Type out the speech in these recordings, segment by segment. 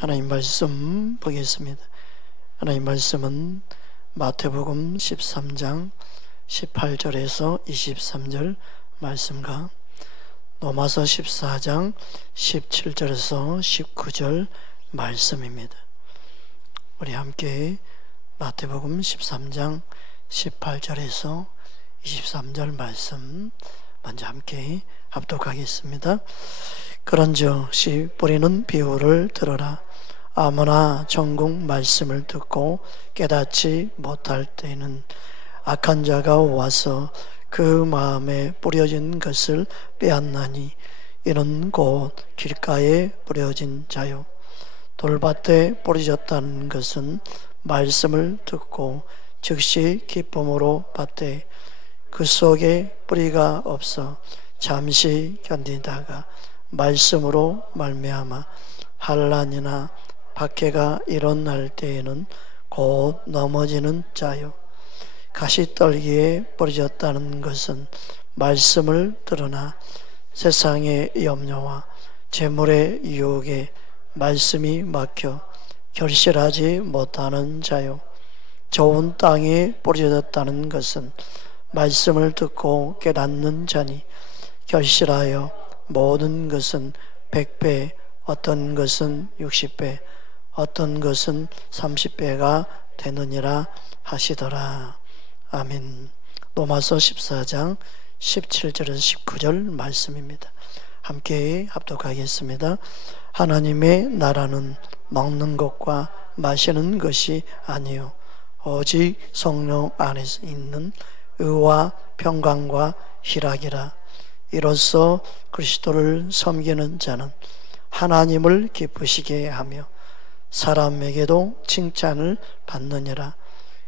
하나님 말씀 보겠습니다. 하나님 말씀은 마태복음 13장 18절에서 23절 말씀과 로마서 14장 17절에서 19절 말씀입니다. 우리 함께 마태복음 13장 18절에서 23절 말씀 먼저 함께 합독하겠습니다. 그런즉 씨 뿌리는 비유를 들어라. 아무나 전국 말씀을 듣고 깨닫지 못할 때에는 악한 자가 와서 그 마음에 뿌려진 것을 빼앗나니 이는 곧 길가에 뿌려진 자요. 돌밭에 뿌려졌다는 것은 말씀을 듣고 즉시 기쁨으로 받되 그 속에 뿌리가 없어 잠시 견디다가 말씀으로 말미암아 환난이나 박해가 일어날 때에는 곧 넘어지는 자요. 가시떨기에 뿌려졌다는 것은 말씀을 들으나 세상의 염려와 재물의 유혹에 말씀이 막혀 결실하지 못하는 자요. 좋은 땅에 뿌려졌다는 것은 말씀을 듣고 깨닫는 자니 결실하여 모든 것은 100배, 어떤 것은 60배, 어떤 것은 30배가 되느니라 하시더라. 아멘. 로마서 14장 17절에서 19절 말씀입니다. 함께 합독하겠습니다. 하나님의 나라는 먹는 것과 마시는 것이 아니요 오직 성령 안에서 있는 의와 평강과 희락이라. 이로써 그리스도를 섬기는 자는 하나님을 기쁘시게 하며 사람에게도 칭찬을 받느니라.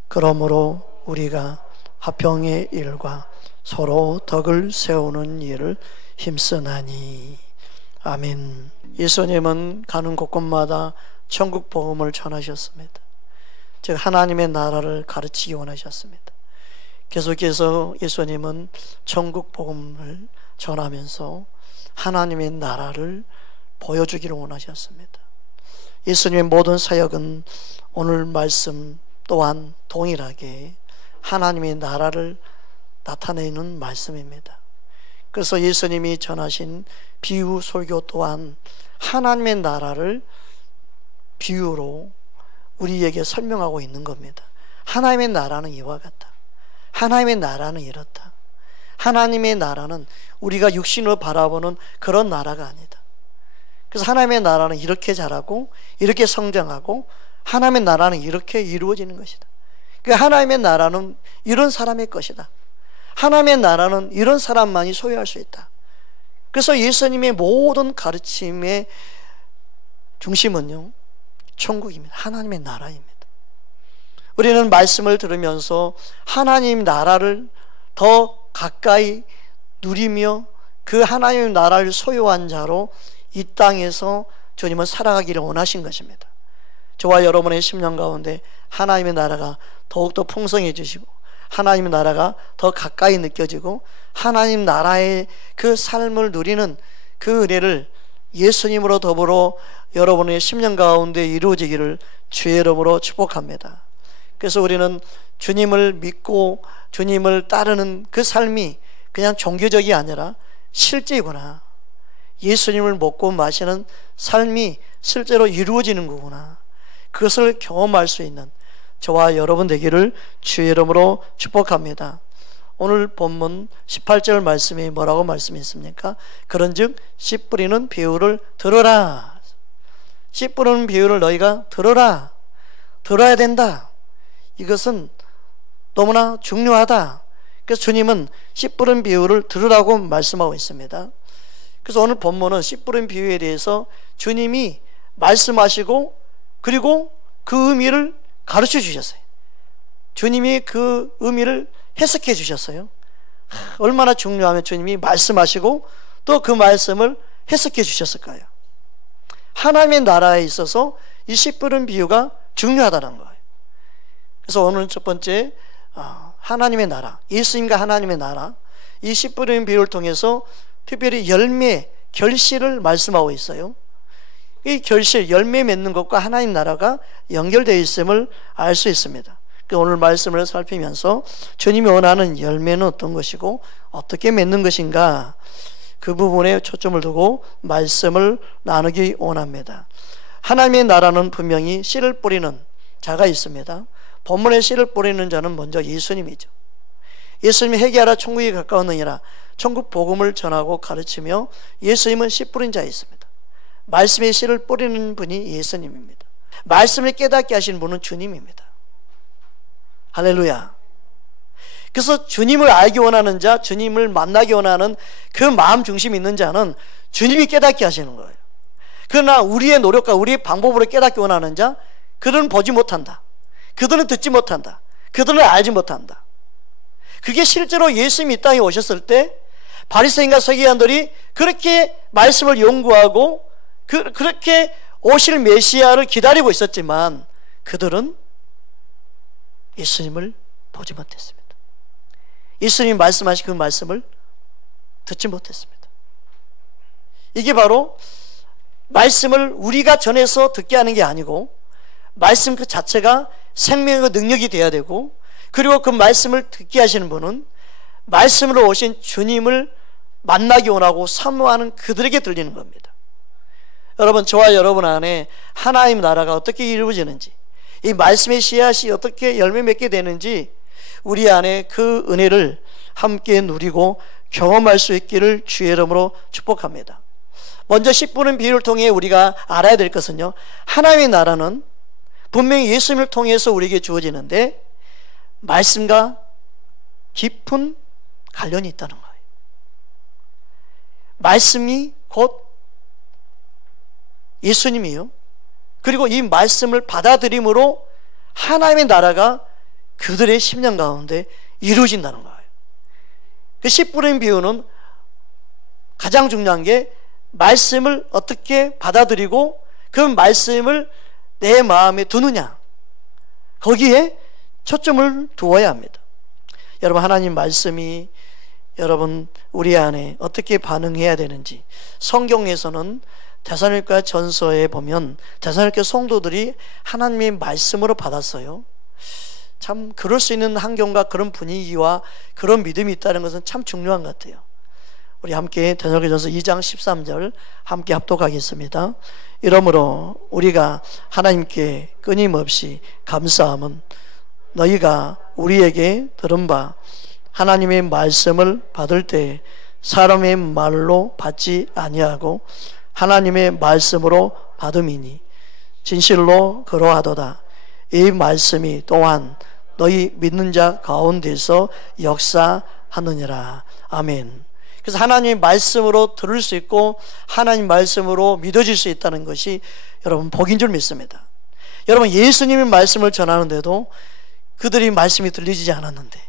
그러므로 우리가 화평의 일과 서로 덕을 세우는 일을 힘쓰나니. 아멘. 예수님은 가는 곳곳마다 천국 복음을 전하셨습니다. 즉 하나님의 나라를 가르치기 원하셨습니다. 계속해서 예수님은 천국 복음을 전하면서 하나님의 나라를 보여주기를 원하셨습니다. 예수님의 모든 사역은 오늘 말씀 또한 동일하게 하나님의 나라를 나타내는 말씀입니다. 그래서 예수님이 전하신 비유 설교 또한 하나님의 나라를 비유로 우리에게 설명하고 있는 겁니다. 하나님의 나라는 이와 같다. 하나님의 나라는 이렇다. 하나님의 나라는 우리가 육신으로 바라보는 그런 나라가 아니다. 그래서 하나님의 나라는 이렇게 자라고 이렇게 성장하고 하나님의 나라는 이렇게 이루어지는 것이다. 그러니까 하나님의 나라는 이런 사람의 것이다. 하나님의 나라는 이런 사람만이 소유할 수 있다. 그래서 예수님의 모든 가르침의 중심은요, 천국입니다. 하나님의 나라입니다. 우리는 말씀을 들으면서 하나님 나라를 더 가까이 누리며 그 하나님 나라를 소유한 자로 이 땅에서 주님은 살아가기를 원하신 것입니다. 저와 여러분의 심령 가운데 하나님의 나라가 더욱더 풍성해지시고 하나님의 나라가 더 가까이 느껴지고 하나님 나라의 그 삶을 누리는 그 은혜를 예수님으로 더불어 여러분의 심령 가운데 이루어지기를 주의 이름으로 축복합니다. 그래서 우리는 주님을 믿고 주님을 따르는 그 삶이 그냥 종교적이 아니라 실제구나. 예수님을 먹고 마시는 삶이 실제로 이루어지는 거구나. 그것을 경험할 수 있는 저와 여러분 되기를 주의 이름으로 축복합니다. 오늘 본문 18절 말씀이 뭐라고 말씀했습니까? 그런즉 씨 뿌리는 비유를 들어라. 씨 뿌리는 비유를 너희가 들어라. 들어야 된다. 이것은 너무나 중요하다. 그래서 주님은 씨 뿌린 비유를 들으라고 말씀하고 있습니다. 그래서 오늘 본문은 씨 뿌린 비유에 대해서 주님이 말씀하시고 그리고 그 의미를 가르쳐 주셨어요. 주님이 그 의미를 해석해 주셨어요. 얼마나 중요하면 주님이 말씀하시고 또 그 말씀을 해석해 주셨을까요? 하나님의 나라에 있어서 이 씨 뿌린 비유가 중요하다는 거예요. 그래서 오늘 첫 번째 하나님의 나라, 예수님과 하나님의 나라, 이 씨 뿌린 비유를 통해서 특별히 열매, 결실을 말씀하고 있어요. 이 결실, 열매 맺는 것과 하나님 나라가 연결되어 있음을 알 수 있습니다. 오늘 말씀을 살피면서 주님이 원하는 열매는 어떤 것이고 어떻게 맺는 것인가, 그 부분에 초점을 두고 말씀을 나누기 원합니다. 하나님의 나라는 분명히 씨를 뿌리는 자가 있습니다. 본문에 씨를 뿌리는 자는 먼저 예수님이죠. 예수님이 회개하라 천국이 가까웠느니라, 천국 복음을 전하고 가르치며, 예수님은 씨 뿌린 자에 있습니다. 말씀의 씨를 뿌리는 분이 예수님입니다. 말씀을 깨닫게 하신 분은 주님입니다. 할렐루야. 그래서 주님을 알기 원하는 자, 주님을 만나기 원하는 그 마음 중심이 있는 자는 주님이 깨닫게 하시는 거예요. 그러나 우리의 노력과 우리의 방법으로 깨닫기 원하는 자, 그들은 보지 못한다, 그들은 듣지 못한다, 그들은 알지 못한다. 그게 실제로 예수님이 이 땅에 오셨을 때 바리새인과 서기관들이 그렇게 말씀을 연구하고 그렇게 오실 메시아를 기다리고 있었지만 그들은 예수님을 보지 못했습니다. 예수님이 말씀하신 그 말씀을 듣지 못했습니다. 이게 바로 말씀을 우리가 전해서 듣게 하는 게 아니고, 말씀 그 자체가 생명의 능력이 되어야 되고, 그리고 그 말씀을 듣게 하시는 분은 말씀으로 오신 주님을 만나기 원하고 사모하는 그들에게 들리는 겁니다. 여러분, 저와 여러분 안에 하나님 나라가 어떻게 이루어지는지, 이 말씀의 씨앗이 어떻게 열매 맺게 되는지, 우리 안에 그 은혜를 함께 누리고 경험할 수 있기를 주의 이름으로 축복합니다. 먼저 씨 뿌는 비유를 통해 우리가 알아야 될 것은요, 하나님의 나라는 분명히 예수님을 통해서 우리에게 주어지는데 말씀과 깊은 관련이 있다는 거예요. 말씀이 곧 예수님이요, 그리고 이 말씀을 받아들임으로 하나님의 나라가 그들의 심령 가운데 이루어진다는 거예요. 그 씨 뿌린 비유는 가장 중요한 게 말씀을 어떻게 받아들이고 그 말씀을 내 마음에 두느냐, 거기에 초점을 두어야 합니다. 여러분, 하나님 말씀이 여러분 우리 안에 어떻게 반응해야 되는지, 성경에서는 데살로니가 전서에 보면 데살로니가 성도들이 하나님의 말씀으로 받았어요. 참 그럴 수 있는 환경과 그런 분위기와 그런 믿음이 있다는 것은 참 중요한 것 같아요. 우리 함께 데살로니가 전서 2장 13절 함께 합독하겠습니다. 이러므로 우리가 하나님께 끊임없이 감사함은 너희가 우리에게 들은 바 하나님의 말씀을 받을 때 사람의 말로 받지 아니하고 하나님의 말씀으로 받음이니 진실로 그러하도다. 이 말씀이 또한 너희 믿는 자 가운데서 역사하느니라. 아멘. 그래서 하나님의 말씀으로 들을 수 있고 하나님 말씀으로 믿어질 수 있다는 것이 여러분 복인 줄 믿습니다. 여러분, 예수님의 말씀을 전하는데도 그들이 말씀이 들리지 않았는데,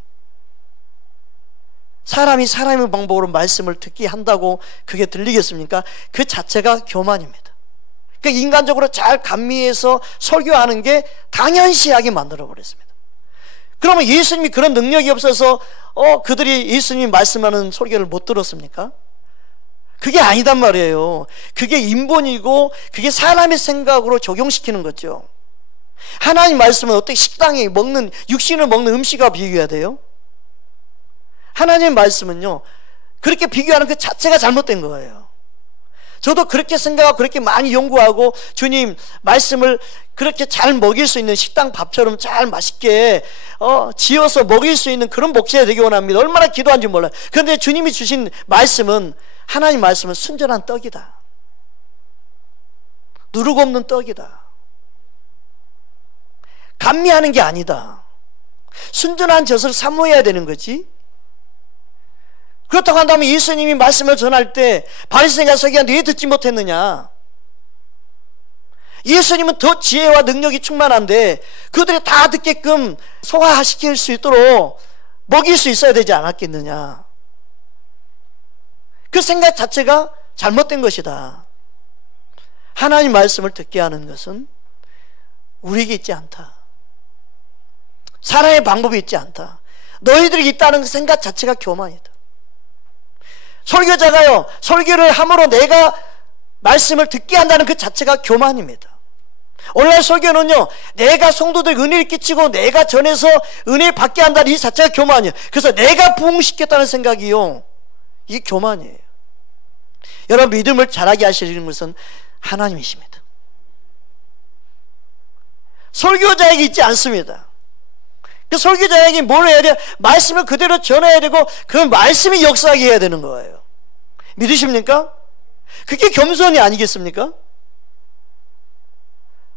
사람이 사람의 방법으로 말씀을 듣게 한다고 그게 들리겠습니까? 그 자체가 교만입니다. 그러니까 인간적으로 잘 감미해서 설교하는 게 당연시하게 만들어버렸습니다. 그러면 예수님이 그런 능력이 없어서 그들이 예수님이 말씀하는 설교를 못 들었습니까? 그게 아니단 말이에요. 그게 인본이고 그게 사람의 생각으로 적용시키는 거죠. 하나님 말씀은 어떻게 식당에 먹는, 육신을 먹는 음식과 비교해야 돼요? 하나님의 말씀은요, 그렇게 비교하는 그 자체가 잘못된 거예요. 저도 그렇게 생각하고 그렇게 많이 연구하고 주님 말씀을 그렇게 잘 먹일 수 있는 식당 밥처럼 잘 맛있게 지어서 먹일 수 있는 그런 목회가 되기 원합니다. 얼마나 기도한지 몰라요. 그런데 주님이 주신 말씀은, 하나님 말씀은 순전한 떡이다, 누룩 없는 떡이다, 감미하는 게 아니다, 순전한 젖을 사모해야 되는 거지. 그렇다고 한다면 예수님이 말씀을 전할 때 바리새인과 서기관들이 왜 듣지 못했느냐? 예수님은 더 지혜와 능력이 충만한데 그들이 다 듣게끔 소화시킬 수 있도록 먹일 수 있어야 되지 않았겠느냐? 그 생각 자체가 잘못된 것이다. 하나님 말씀을 듣게 하는 것은 우리에게 있지 않다. 사람의 방법이 있지 않다. 너희들이 있다는 생각 자체가 교만이다. 설교자가요, 설교를 함으로 내가 말씀을 듣게 한다는 그 자체가 교만입니다. 오늘날 설교는요, 내가 성도들 은혜를 끼치고 내가 전해서 은혜 받게 한다는 이 자체가 교만이에요. 그래서 내가 부흥시켰다는 생각이요, 이게 교만이에요. 여러분, 믿음을 자라게 하시는 것은 하나님이십니다. 설교자에게 있지 않습니다. 그 설교자에게 뭘 해야 돼요? 말씀을 그대로 전해야 되고 그 말씀이 역사하게 해야 되는 거예요. 믿으십니까? 그게 겸손이 아니겠습니까?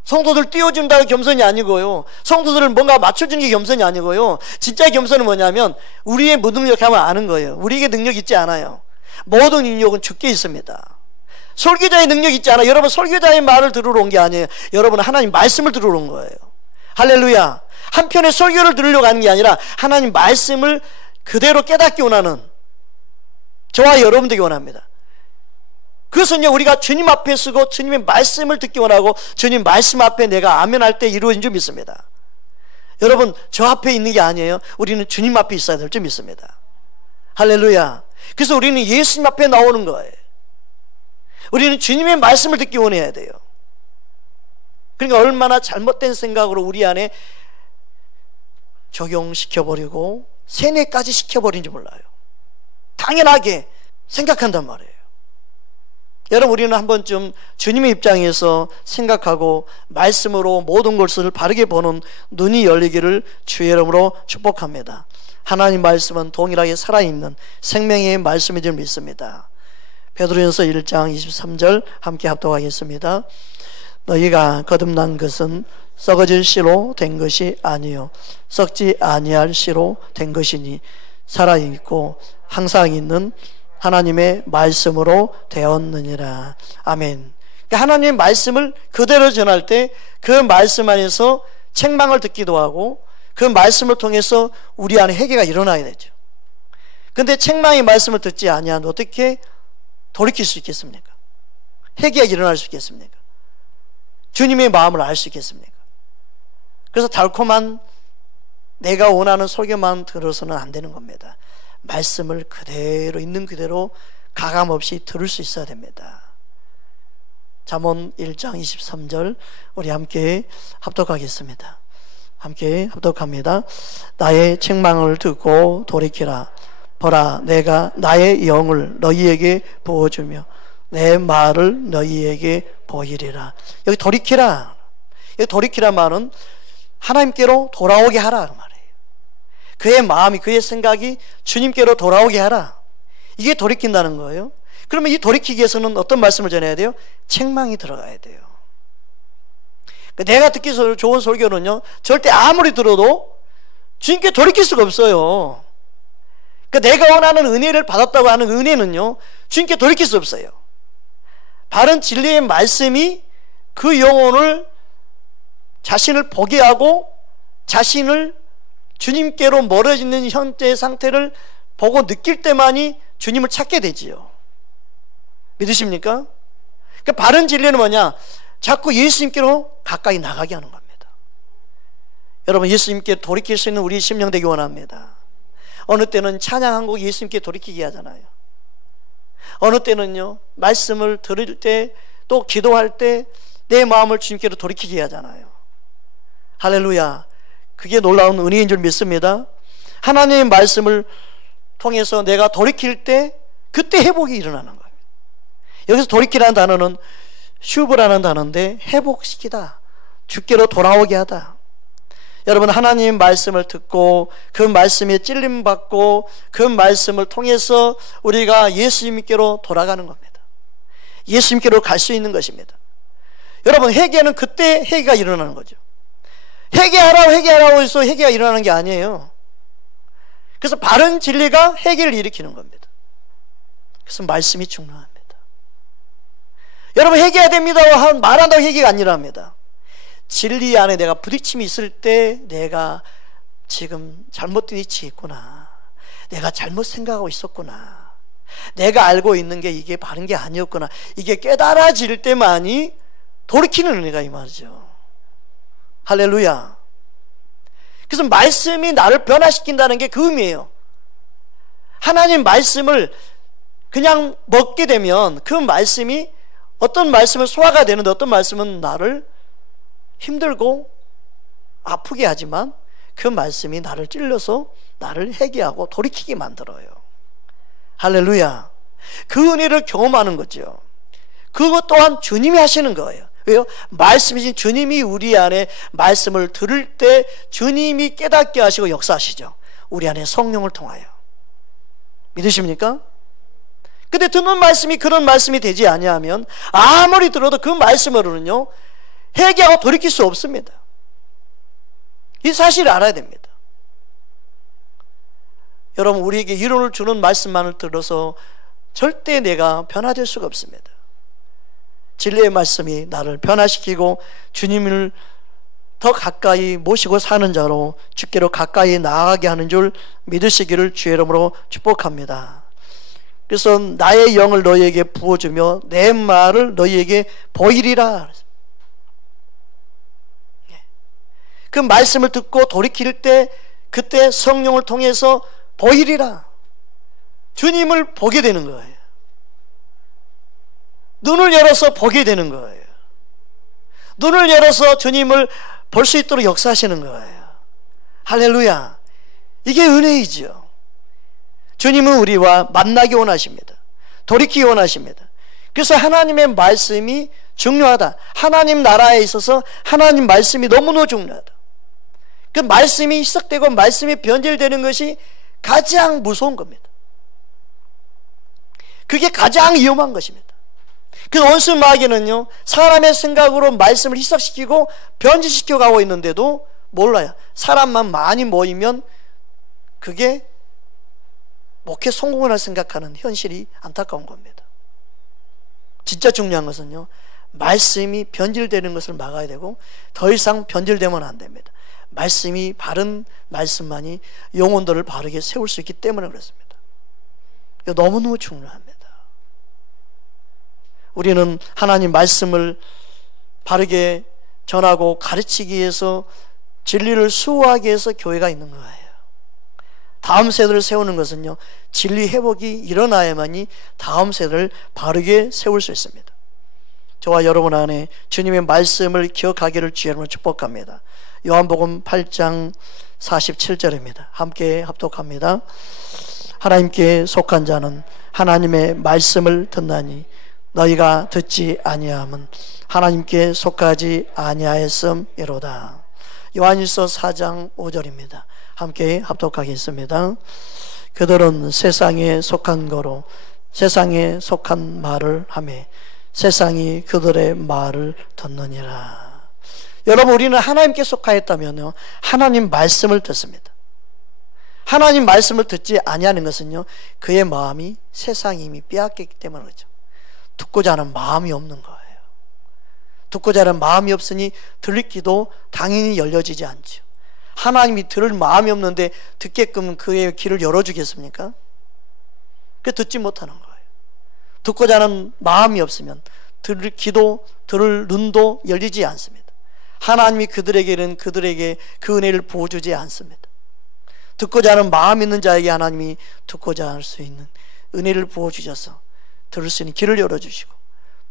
성도들 띄워준다고 겸손이 아니고요, 성도들을 뭔가 맞춰주는 게 겸손이 아니고요, 진짜 겸손은 뭐냐면 우리의 무능력함을 아는 거예요. 우리에게 능력 있지 않아요. 모든 능력은 주께 있습니다. 설교자의 능력이 있지 않아요. 여러분, 설교자의 말을 들으러 온 게 아니에요. 여러분은 하나님 말씀을 들으러 온 거예요. 할렐루야. 한편의 설교를 들으려고 하는 게 아니라 하나님 말씀을 그대로 깨닫기 원하는 저와 여러분들이 원합니다. 그것은요, 우리가 주님 앞에 서고 주님의 말씀을 듣기 원하고 주님 말씀 앞에 내가 아멘할 때 이루어진 줄 믿습니다. 여러분, 저 앞에 있는 게 아니에요. 우리는 주님 앞에 있어야 될 줄 믿습니다. 할렐루야. 그래서 우리는 예수님 앞에 나오는 거예요. 우리는 주님의 말씀을 듣기 원해야 돼요. 그러니까 얼마나 잘못된 생각으로 우리 안에 적용시켜버리고 세뇌까지 시켜버린지 몰라요. 당연하게 생각한단 말이에요. 여러분, 우리는 한 번쯤 주님의 입장에서 생각하고 말씀으로 모든 것을 바르게 보는 눈이 열리기를 주의 이름으로 축복합니다. 하나님 말씀은 동일하게 살아있는 생명의 말씀인 줄 믿습니다. 베드로전서 1장 23절 함께 합독하겠습니다. 너희가 거듭난 것은 썩어질 씨로 된 것이 아니요 썩지 아니할 씨로 된 것이니 살아있고 항상 있는 하나님의 말씀으로 되었느니라. 아멘. 그러니까 하나님의 말씀을 그대로 전할 때 그 말씀 안에서 책망을 듣기도 하고 그 말씀을 통해서 우리 안에 회개가 일어나야 되죠. 그런데 책망의 말씀을 듣지 아니하면 어떻게 돌이킬 수 있겠습니까? 회개가 일어날 수 있겠습니까? 주님의 마음을 알 수 있겠습니까? 그래서 달콤한 내가 원하는 설교만 들어서는 안 되는 겁니다. 말씀을 그대로 있는 그대로 가감없이 들을 수 있어야 됩니다. 잠언 1장 23절 우리 함께 합독하겠습니다. 함께 합독합니다. 나의 책망을 듣고 돌이키라. 보라, 내가 나의 영을 너희에게 부어주며 내 말을 너희에게 보이리라. 여기 돌이키라. 여기 돌이키라 말은 하나님께로 돌아오게 하라 그 말이에요. 그의 마음이, 그의 생각이 주님께로 돌아오게 하라. 이게 돌이킨다는 거예요. 그러면 이 돌이키기 위해서는 어떤 말씀을 전해야 돼요? 책망이 들어가야 돼요. 내가 듣기 좋은 설교는요, 절대 아무리 들어도 주님께 돌이킬 수가 없어요. 내가 원하는 은혜를 받았다고 하는 은혜는요, 주님께 돌이킬 수 없어요. 바른 진리의 말씀이 그 영혼을, 자신을 보게 하고 자신을 주님께로 멀어지는 현재의 상태를 보고 느낄 때만이 주님을 찾게 되지요. 믿으십니까? 그러니까 바른 진리는 뭐냐? 자꾸 예수님께로 가까이 나가게 하는 겁니다. 여러분, 예수님께 돌이킬 수 있는 우리 심령 되기 원합니다. 어느 때는 찬양 한 곡 예수님께 돌이키게 하잖아요. 어느 때는요, 말씀을 들을 때, 또 기도할 때 내 마음을 주님께로 돌이키게 하잖아요. 할렐루야. 그게 놀라운 은혜인 줄 믿습니다. 하나님의 말씀을 통해서 내가 돌이킬 때 그때 회복이 일어나는 거예요. 여기서 돌이키라는 단어는 슈브라는 단어인데 회복시키다, 주께로 돌아오게 하다. 여러분, 하나님의 말씀을 듣고 그 말씀에 찔림받고 그 말씀을 통해서 우리가 예수님께로 돌아가는 겁니다. 예수님께로 갈 수 있는 것입니다. 여러분, 회개는 그때 회개가 일어나는 거죠. 회개하라고 해서 회개가 일어나는 게 아니에요. 그래서 바른 진리가 회개를 일으키는 겁니다. 그래서 말씀이 중요합니다. 여러분, 회개해야 됩니다 말한다고 회개가 아니랍니다. 진리 안에 내가 부딪힘이 있을 때 내가 지금 잘못된 위치에 있구나, 내가 잘못 생각하고 있었구나, 내가 알고 있는 게 이게 바른 게 아니었구나, 이게 깨달아질 때만이 돌이키는 은혜가 이 말이죠. 할렐루야. 그래서 말씀이 나를 변화시킨다는 게 그 의미예요. 하나님 말씀을 그냥 먹게 되면 그 말씀이 어떤 말씀은 소화가 되는데 어떤 말씀은 나를 힘들고 아프게 하지만 그 말씀이 나를 찔러서 나를 회개하고 돌이키게 만들어요. 할렐루야. 그 은혜를 경험하는 거죠. 그것 또한 주님이 하시는 거예요. 왜요? 말씀이신 주님이 우리 안에 말씀을 들을 때 주님이 깨닫게 하시고 역사하시죠. 우리 안에 성령을 통하여. 믿으십니까? 근데 듣는 말씀이 그런 말씀이 되지 아니하면 아무리 들어도 그 말씀으로는요 회개하고 돌이킬 수 없습니다. 이 사실을 알아야 됩니다. 여러분, 우리에게 이론을 주는 말씀만을 들어서 절대 내가 변화될 수가 없습니다. 진리의 말씀이 나를 변화시키고 주님을 더 가까이 모시고 사는 자로 주께로 가까이 나아가게 하는 줄 믿으시기를 주의 이름으로 축복합니다. 그래서 나의 영을 너희에게 부어주며 내 말을 너희에게 보이리라. 그 말씀을 듣고 돌이킬 때 그때 성령을 통해서 보이리라. 주님을 보게 되는 거예요. 눈을 열어서 보게 되는 거예요. 눈을 열어서 주님을 볼 수 있도록 역사하시는 거예요. 할렐루야. 이게 은혜이죠. 주님은 우리와 만나기 원하십니다. 돌이키기 원하십니다. 그래서 하나님의 말씀이 중요하다. 하나님 나라에 있어서 하나님 말씀이 너무너무 중요하다. 그 말씀이 희석되고 말씀이 변질되는 것이 가장 무서운 겁니다. 그게 가장 위험한 것입니다. 그 원수 마귀는요 사람의 생각으로 말씀을 희석시키고 변질시켜 가고 있는데도 몰라요. 사람만 많이 모이면 그게 목회 성공을 할 생각하는 현실이 안타까운 겁니다. 진짜 중요한 것은요 말씀이 변질되는 것을 막아야 되고 더 이상 변질되면 안 됩니다. 말씀이 바른 말씀만이 영혼들을 바르게 세울 수 있기 때문에 그렇습니다. 이거 너무너무 중요합니다. 우리는 하나님 말씀을 바르게 전하고 가르치기 위해서 진리를 수호하기 위해서 교회가 있는 거예요. 다음 세대를 세우는 것은요 진리 회복이 일어나야만이 다음 세대를 바르게 세울 수 있습니다. 저와 여러분 안에 주님의 말씀을 기억하기를 주의 이름으로 축복합니다. 요한복음 8장 47절입니다. 함께 합독합니다. 하나님께 속한 자는 하나님의 말씀을 듣나니 너희가 듣지 아니함은 하나님께 속하지 아니하였음이로다. 요한일서 4장 5절입니다. 함께 합독하겠습니다. 그들은 세상에 속한 거로 세상에 속한 말을 하며 세상이 그들의 말을 듣느니라. 여러분, 우리는 하나님께 속하였다면요 하나님 말씀을 듣습니다. 하나님 말씀을 듣지 아니하는 것은요 그의 마음이 세상이 이미 빼앗겼기 때문에 그렇죠. 듣고자 하는 마음이 없는 거예요. 듣고자 하는 마음이 없으니 들을 귀도 당연히 열려지지 않죠. 하나님이 들을 마음이 없는데 듣게끔 그의 귀를 열어주겠습니까? 그 듣지 못하는 거예요. 듣고자 하는 마음이 없으면 들을 귀도 들을 눈도 열리지 않습니다. 하나님이 그들에게는 그들에게 그 은혜를 부어주지 않습니다. 듣고자 하는 마음 있는 자에게 하나님이 듣고자 할 수 있는 은혜를 부어주셔서 들을 수 있는 길을 열어주시고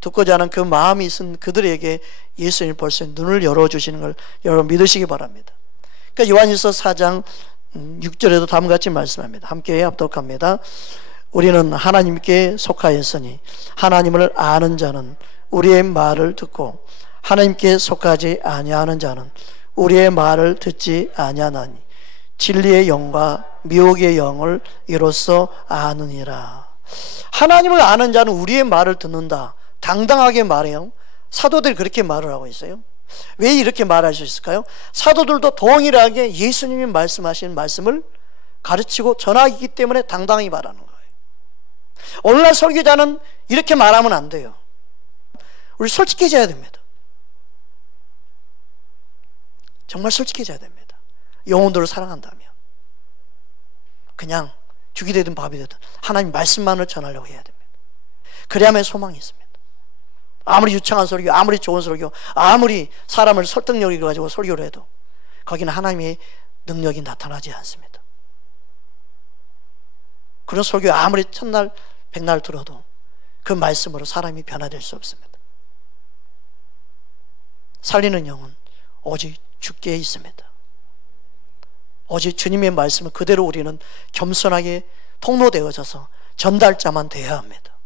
듣고자 하는 그 마음이 있은 그들에게 예수님을 볼 수 있는 눈을 열어주시는 걸 여러분 믿으시기 바랍니다. 그러니까 요한일서 4장 6절에도 다음과 같이 말씀합니다. 함께 합독합니다. 우리는 하나님께 속하였으니 하나님을 아는 자는 우리의 말을 듣고 하나님께 속하지 아니하는 자는 우리의 말을 듣지 아니하나니 진리의 영과 미혹의 영을 이로써 아느니라. 하나님을 아는 자는 우리의 말을 듣는다. 당당하게 말해요. 사도들이 그렇게 말을 하고 있어요. 왜 이렇게 말할 수 있을까요? 사도들도 동일하게 예수님이 말씀하신 말씀을 가르치고 전하기 때문에 당당히 말하는 거예요. 오늘날 설교자는 이렇게 말하면 안 돼요. 우리 솔직해져야 됩니다. 정말 솔직해져야 됩니다. 영혼들을 사랑한다면 그냥 죽이 되든 밥이 되든 하나님 말씀만을 전하려고 해야 됩니다. 그래야만 소망이 있습니다. 아무리 유창한 설교, 아무리 좋은 설교, 아무리 사람을 설득력을 가지고 설교를 해도 거기는 하나님의 능력이 나타나지 않습니다. 그런 설교 아무리 천날 백날 들어도 그 말씀으로 사람이 변화될 수 없습니다. 살리는 영은 오직 주께 있습니다. 오직 주님의 말씀을 그대로 우리는 겸손하게 통로되어져서 전달자만 되어야 합니다.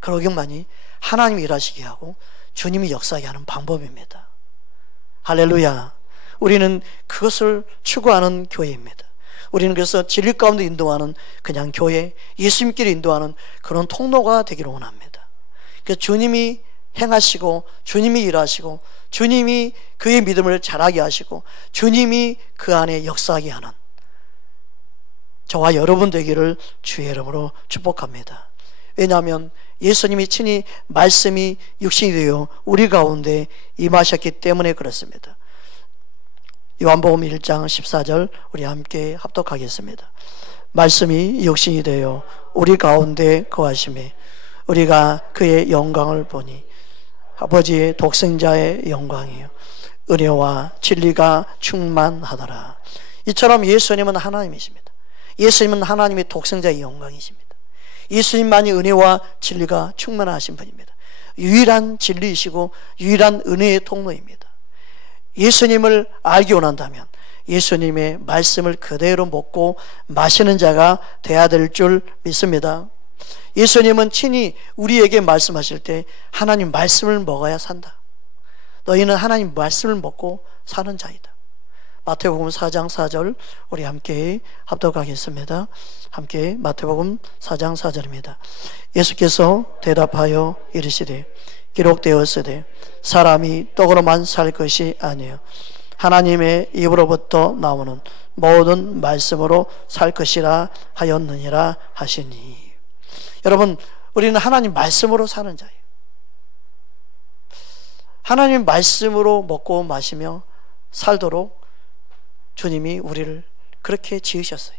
그러기만이 하나님이 일하시게 하고 주님이 역사하게 하는 방법입니다. 할렐루야. 우리는 그것을 추구하는 교회입니다. 우리는 그래서 진리 가운데 인도하는 그냥 교회, 예수님끼리 인도하는 그런 통로가 되기를 원합니다. 그래서 주님이 행하시고 주님이 일하시고 주님이 그의 믿음을 자라게 하시고 주님이 그 안에 역사하게 하는 저와 여러분 되기를 주의 이름으로 축복합니다. 왜냐하면 예수님이 친히 말씀이 육신이 되어 우리 가운데 임하셨기 때문에 그렇습니다. 요한복음 1장 14절 우리 함께 합독하겠습니다. 말씀이 육신이 되어 우리 가운데 거하심에 우리가 그의 영광을 보니 아버지의 독생자의 영광이요 은혜와 진리가 충만하더라. 이처럼 예수님은 하나님이십니다. 예수님은 하나님의 독생자의 영광이십니다. 예수님만이 은혜와 진리가 충만하신 분입니다. 유일한 진리이시고 유일한 은혜의 통로입니다. 예수님을 알기 원한다면 예수님의 말씀을 그대로 먹고 마시는 자가 되어야 될 줄 믿습니다. 예수님은 친히 우리에게 말씀하실 때 하나님 말씀을 먹어야 산다. 너희는 하나님 말씀을 먹고 사는 자이다. 마태복음 4장 4절 우리 함께 합독하겠습니다. 함께 마태복음 4장 4절입니다. 예수께서 대답하여 이르시되 기록되었으되 사람이 떡으로만 살 것이 아니요 하나님의 입으로부터 나오는 모든 말씀으로 살 것이라 하였느니라 하시니. 여러분, 우리는 하나님 말씀으로 사는 자예요. 하나님 말씀으로 먹고 마시며 살도록 주님이 우리를 그렇게 지으셨어요.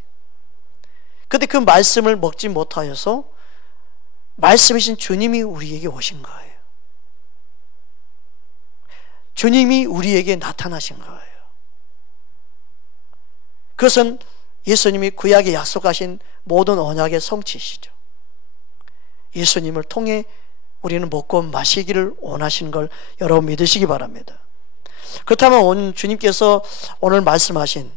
그런데 그 말씀을 먹지 못하여서 말씀이신 주님이 우리에게 오신 거예요. 주님이 우리에게 나타나신 거예요. 그것은 예수님이 구약에 약속하신 모든 언약의 성취시죠. 예수님을 통해 우리는 먹고 마시기를 원하시는 걸 여러분 믿으시기 바랍니다. 그렇다면 주님께서 오늘 말씀하신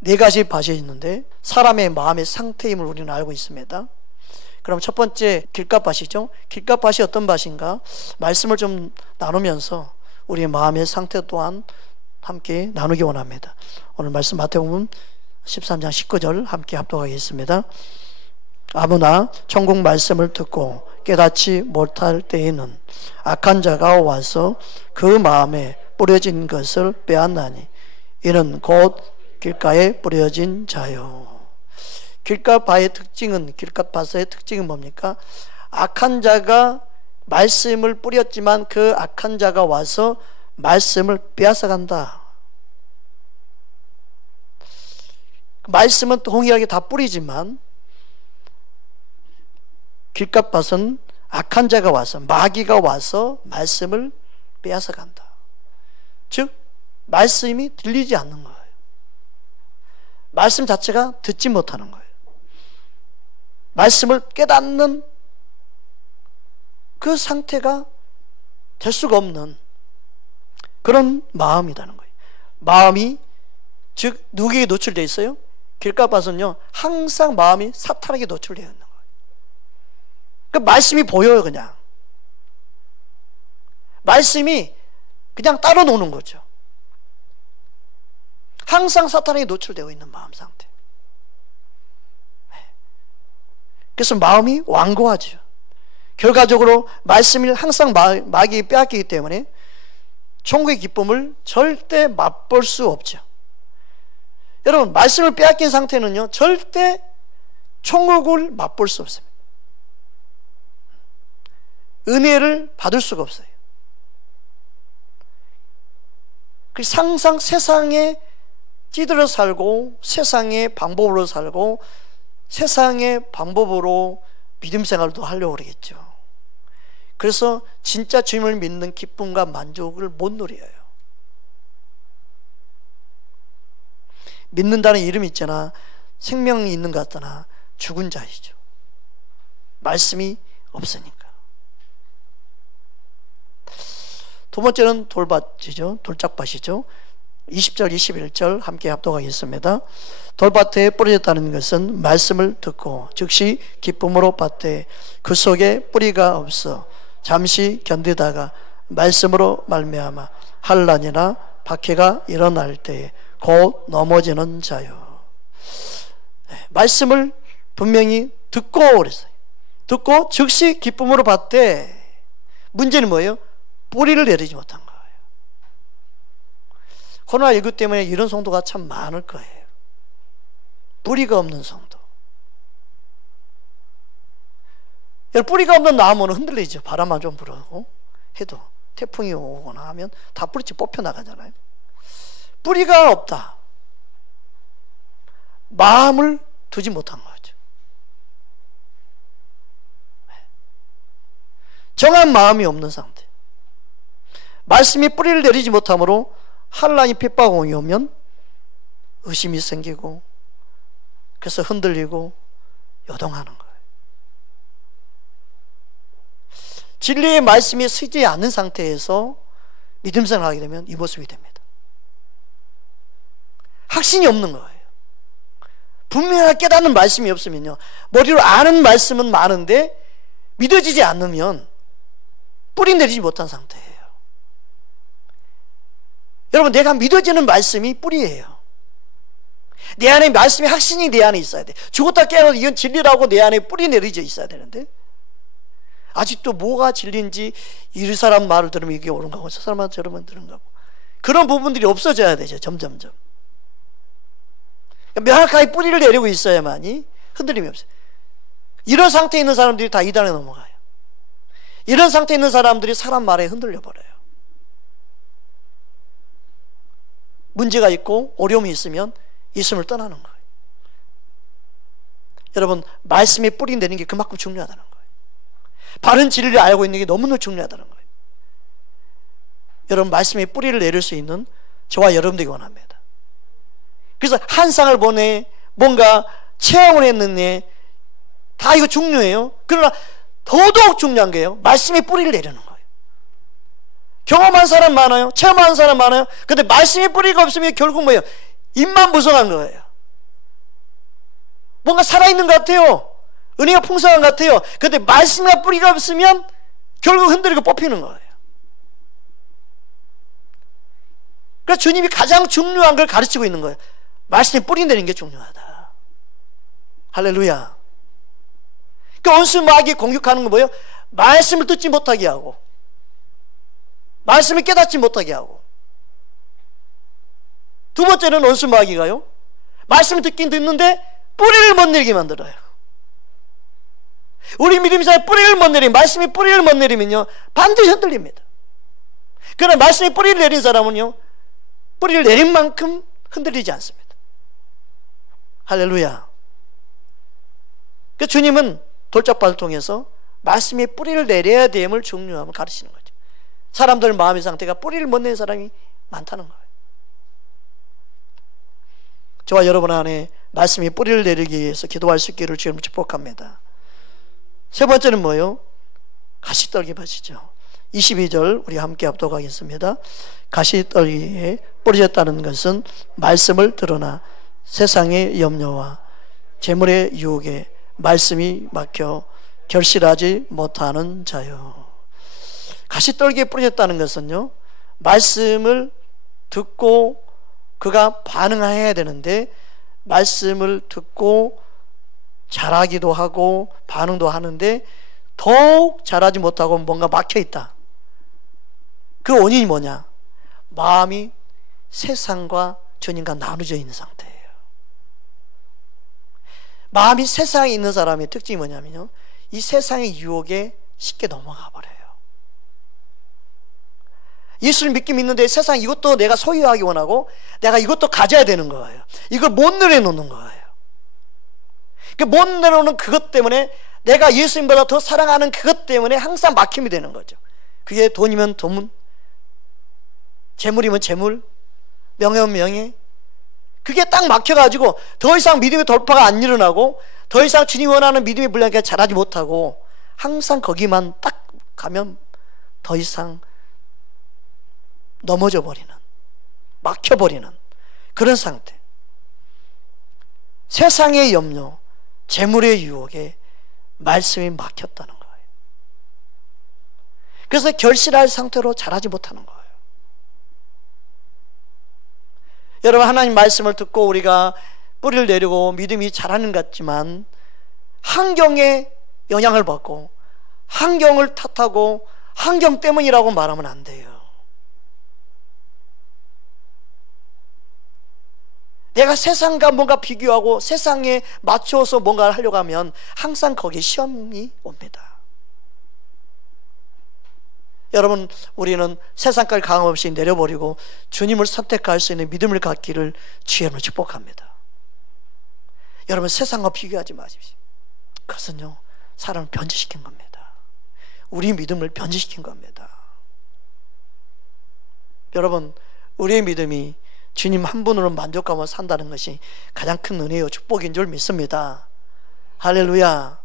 네 가지 밭이 있는데 사람의 마음의 상태임을 우리는 알고 있습니다. 그럼 첫 번째 길갓밭이죠. 길갓밭이 어떤 밭인가? 말씀을 좀 나누면서 우리의 마음의 상태 또한 함께 나누기 원합니다. 오늘 말씀 마태복음 13장 19절 함께 합독하겠습니다. 아무나 천국 말씀을 듣고 깨닫지 못할 때에는 악한 자가 와서 그 마음에 뿌려진 것을 빼앗나니 이는 곧 길가에 뿌려진 자요. 길갓밭의 특징은 뭡니까? 악한 자가 말씀을 뿌렸지만 그 악한 자가 와서 말씀을 빼앗아 간다. 말씀은 동일하게 다 뿌리지만 길갓밭은 악한 자가 와서 마귀가 와서 말씀을 빼앗아 간다. 즉 말씀이 들리지 않는 거예요. 말씀 자체가 듣지 못하는 거예요. 말씀을 깨닫는 그 상태가 될 수가 없는 그런 마음이라는 거예요. 마음이 즉 누구에게 노출되어 있어요? 길갓밭은요 항상 마음이 사탄에게 노출되어 있는 거예요. 그 말씀이 보여요. 그냥 말씀이 그냥 따로 노는 거죠. 항상 사탄에게 노출되어 있는 마음 상태. 그래서 마음이 완고하죠. 결과적으로 말씀을 항상 마귀에 빼앗기기 때문에 천국의 기쁨을 절대 맛볼 수 없죠. 여러분, 말씀을 빼앗긴 상태는요 절대 천국을 맛볼 수 없습니다. 은혜를 받을 수가 없어요. 항상 세상에 찌들어 살고 세상의 방법으로 살고 세상의 방법으로 믿음 생활도 하려고 그러겠죠. 그래서 진짜 주님을 믿는 기쁨과 만족을 못 누려요. 믿는다는 이름이 있잖아. 생명이 있는 것 같더나 죽은 자이죠. 말씀이 없으니까. 두 번째는 돌밭이죠. 돌짝밭이죠. 20절 21절 함께 합독하겠습니다. 돌밭에 뿌려졌다는 것은 말씀을 듣고 즉시 기쁨으로 받되 그 속에 뿌리가 없어 잠시 견디다가 말씀으로 말미암아 환난이나 박해가 일어날 때에 곧 넘어지는 자요. 말씀을 분명히 듣고 그랬어요. 듣고 즉시 기쁨으로 받되, 문제는 뭐예요? 뿌리를 내리지 못한 거예요. 코로나19 때문에 이런 성도가 참 많을 거예요. 뿌리가 없는 성도. 뿌리가 없는 나무는 흔들리죠. 바람만 좀 불어도 해도 태풍이 오거나 하면 다 뿌리째 뽑혀 나가잖아요. 뿌리가 없다. 마음을 두지 못한 거죠. 정한 마음이 없는 상태. 말씀이 뿌리를 내리지 못함으로 환난이 핍박이 오면 의심이 생기고, 그래서 흔들리고 요동하는 거예요. 진리의 말씀이 서지 않는 상태에서 믿음 생활하게 되면 이 모습이 됩니다. 확신이 없는 거예요. 분명하게 깨닫는 말씀이 없으면요, 머리로 아는 말씀은 많은데 믿어지지 않으면 뿌리 내리지 못한 상태예요. 여러분, 내가 믿어지는 말씀이 뿌리예요. 내 안에 말씀이 확신이 내 안에 있어야 돼. 죽었다 깨어나도 이건 진리라고 내 안에 뿌리 내리져 있어야 되는데, 아직도 뭐가 진리인지 이 사람 말을 들으면 이게 옳은 거고 저 사람 말 들으면 들은 거고, 그런 부분들이 없어져야 되죠. 점점점. 명확하게 뿌리를 내리고 있어야만이 흔들림이 없어요. 이런 상태에 있는 사람들이 다 이단에 넘어가요. 이런 상태에 있는 사람들이 사람 말에 흔들려 버려요. 문제가 있고 어려움이 있으면 있음을 떠나는 거예요. 여러분, 말씀에 뿌리 내리는 게 그만큼 중요하다는 거예요. 바른 진리를 알고 있는 게 너무너무 중요하다는 거예요. 여러분, 말씀에 뿌리를 내릴 수 있는 저와 여러분들이 원합니다. 그래서 한 쌍을 보내, 뭔가 체험을 했는데 다 이거 중요해요. 그러나 더더욱 중요한 게요, 말씀에 뿌리를 내리는 거예요. 경험한 사람 많아요. 체험한 사람 많아요. 근데 말씀에 뿌리가 없으면 결국 뭐예요? 입만 무성한 거예요. 뭔가 살아있는 것 같아요. 은혜가 풍성한 것 같아요. 근데 말씀과 뿌리가 없으면 결국 흔들리고 뽑히는 거예요. 그래서 주님이 가장 중요한 걸 가르치고 있는 거예요. 말씀에 뿌리 내리는 게 중요하다. 할렐루야. 그러니까 원수 마귀 공격하는 건 뭐예요? 말씀을 듣지 못하게 하고, 말씀을 깨닫지 못하게 하고. 두 번째는 원수 마귀가요, 말씀을 듣긴 듣는데 뿌리를 못 내리게 만들어요. 우리 믿음사에 뿌리를 못 내리면, 말씀이 뿌리를 못 내리면요, 반드시 흔들립니다. 그러나 말씀이 뿌리를 내린 사람은요, 뿌리를 내린 만큼 흔들리지 않습니다. 할렐루야. 그 주님은 돌짝밭을 통해서 말씀이 뿌리를 내려야 됨을 중요함을 가르치는 거죠. 사람들 마음의 상태가 뿌리를 못 내는 사람이 많다는 거예요. 저와 여러분 안에 말씀이 뿌리를 내리기 위해서 기도할 수 있기를 주님 축복합니다. 세 번째는 뭐예요? 가시떨기밭이죠. 22절 우리 함께 합독하겠습니다. 가시떨기에 뿌려졌다는 것은 말씀을 들으나 세상의 염려와 재물의 유혹에 말씀이 막혀 결실하지 못하는 자요. 가시떨기에 뿌려졌다는 것은요, 말씀을 듣고 그가 반응해야 되는데 말씀을 듣고 잘하기도 하고 반응도 하는데 더욱 잘하지 못하고 뭔가 막혀있다. 그 원인이 뭐냐? 마음이 세상과 주님과 나누어져 있는 상태예요. 마음이 세상에 있는 사람의 특징이 뭐냐면요, 이 세상의 유혹에 쉽게 넘어가 버려요. 예수를 믿긴 믿는데 세상 이것도 내가 소유하기 원하고 내가 이것도 가져야 되는 거예요. 이걸 못 내려놓는 거예요. 못 내려놓는 그것 때문에, 내가 예수님보다 더 사랑하는 그것 때문에 항상 막힘이 되는 거죠. 그게 돈이면 돈, 재물이면 재물, 명예면 명예. 그게 딱 막혀가지고 더 이상 믿음의 돌파가 안 일어나고 더 이상 주님이 원하는 믿음의 분량까지 자라지 못하고 항상 거기만 딱 가면 더 이상 넘어져 버리는, 막혀버리는 그런 상태. 세상의 염려, 재물의 유혹에 말씀이 막혔다는 거예요. 그래서 결실할 상태로 자라지 못하는 거예요. 여러분, 하나님 말씀을 듣고 우리가 뿌리를 내리고 믿음이 자라는 것 같지만 환경에 영향을 받고 환경을 탓하고 환경 때문이라고 말하면 안 돼요. 내가 세상과 뭔가 비교하고 세상에 맞춰서 뭔가를 하려고 하면 항상 거기에 시험이 옵니다. 여러분, 우리는 세상까지 강함 없이 내려버리고 주님을 선택할 수 있는 믿음을 갖기를 주님을 축복합니다. 여러분, 세상과 비교하지 마십시오. 그것은요, 사람을 변질시킨 겁니다. 우리 믿음을 변질시킨 겁니다. 여러분, 우리의 믿음이 주님 한 분으로 만족하며 산다는 것이 가장 큰 은혜요 축복인 줄 믿습니다. 할렐루야.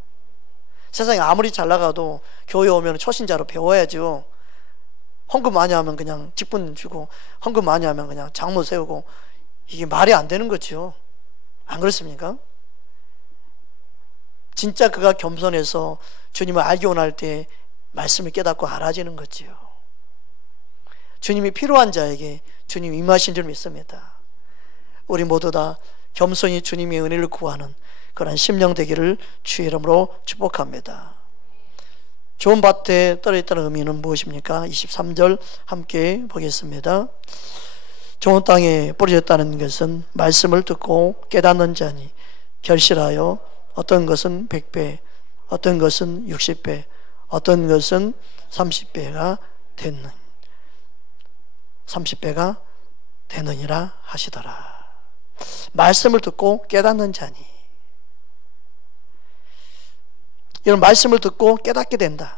세상에 아무리 잘 나가도 교회 오면 초신자로 배워야죠. 헌금 많이 하면 그냥 직분 주고 헌금 많이 하면 그냥 장모 세우고, 이게 말이 안 되는 거죠. 안 그렇습니까? 진짜 그가 겸손해서 주님을 알기 원할 때 말씀을 깨닫고 알아지는 거지요. 주님이 필요한 자에게 주님 임하신 줄 믿습니다. 우리 모두 다 겸손히 주님의 은혜를 구하는 그런 심령 되기를 주의 이름으로 축복합니다. 좋은 밭에 떨어졌다는 의미는 무엇입니까? 23절 함께 보겠습니다. 좋은 땅에 뿌려졌다는 것은 말씀을 듣고 깨닫는 자니 결실하여 어떤 것은 100배, 어떤 것은 60배, 어떤 것은 30배가 되는 30배가 되느니라 하시더라. 말씀을 듣고 깨닫는 자니, 이런 말씀을 듣고 깨닫게 된다.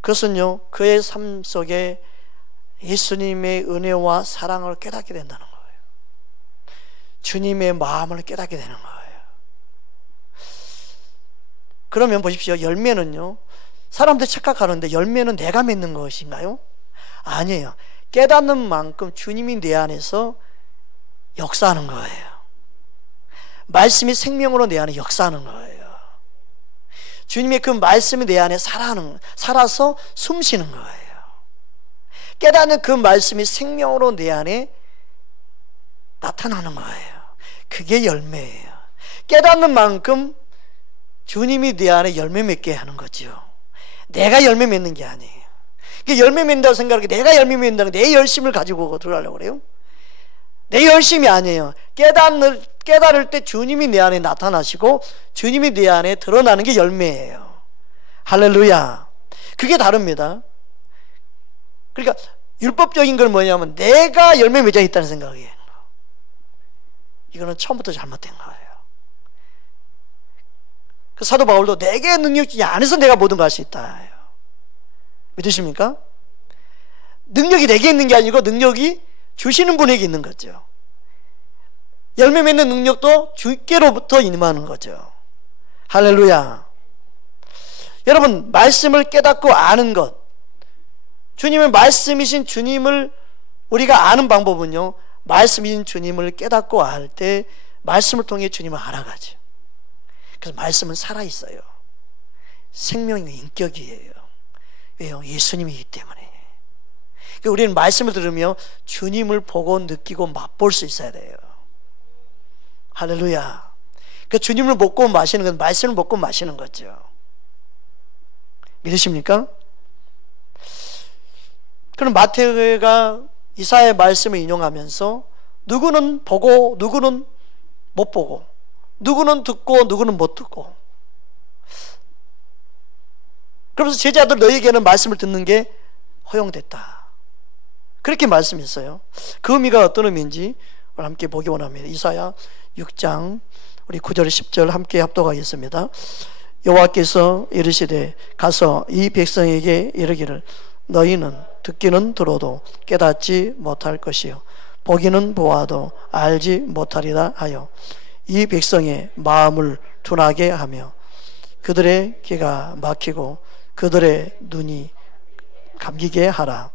그것은요, 그의 삶 속에 예수님의 은혜와 사랑을 깨닫게 된다는 거예요. 주님의 마음을 깨닫게 되는 거예요. 그러면 보십시오. 열매는요, 사람들이 착각하는데 열매는 내가 맺는 것인가요? 아니에요. 깨닫는 만큼 주님이 내 안에서 역사하는 거예요. 말씀이 생명으로 내 안에 역사하는 거예요. 주님의 그 말씀이 내 안에 살아서 숨쉬는 거예요. 깨닫는 그 말씀이 생명으로 내 안에 나타나는 거예요. 그게 열매예요. 깨닫는 만큼 주님이 내 안에 열매 맺게 하는 거죠. 내가 열매 맺는 게 아니에요. 열매 맺는다고 생각하고 내가 열매 맺는다고 내 열심을 가지고 들어가려고 그래요? 내 열심이 아니에요. 깨달을 때 주님이 내 안에 나타나시고 주님이 내 안에 드러나는 게 열매예요. 할렐루야. 그게 다릅니다. 그러니까 율법적인 건 뭐냐면 내가 열매 맺어 있다는 생각이에요. 이거는 처음부터 잘못된 거예요. 그 사도 바울도 내게 능력이 안에서 내가 모든 걸 할 수 있다. 믿으십니까? 능력이 내게 있는 게 아니고 능력이 주시는 분에게 있는 거죠. 열매 맺는 능력도 주께로부터 임하는 거죠. 할렐루야. 여러분, 말씀을 깨닫고 아는 것, 주님의 말씀이신 주님을 우리가 아는 방법은요, 말씀이신 주님을 깨닫고 알 때 말씀을 통해 주님을 알아가죠. 그래서 말씀은 살아있어요. 생명의 인격이에요. 왜요? 예수님이기 때문에. 그러니까 우리는 말씀을 들으며 주님을 보고 느끼고 맛볼 수 있어야 돼요. 할렐루야. 그러니까 주님을 먹고 마시는 건 말씀을 먹고 마시는 거죠. 믿으십니까? 그럼 마태가 이사야의 말씀을 인용하면서 누구는 보고 누구는 못 보고, 누구는 듣고 누구는 못 듣고, 그러면서 제자들 너희에게는 말씀을 듣는 게 허용됐다, 그렇게 말씀했어요. 그 의미가 어떤 의미인지 함께 보기 원합니다. 이사야 6장 우리 9절 10절 함께 합독하겠습니다. 여호와께서 이르시되 가서 이 백성에게 이르기를 너희는 듣기는 들어도 깨닫지 못할 것이요 보기는 보아도 알지 못하리라 하여 이 백성의 마음을 둔하게 하며 그들의 귀가 막히고 그들의 눈이 감기게 하라.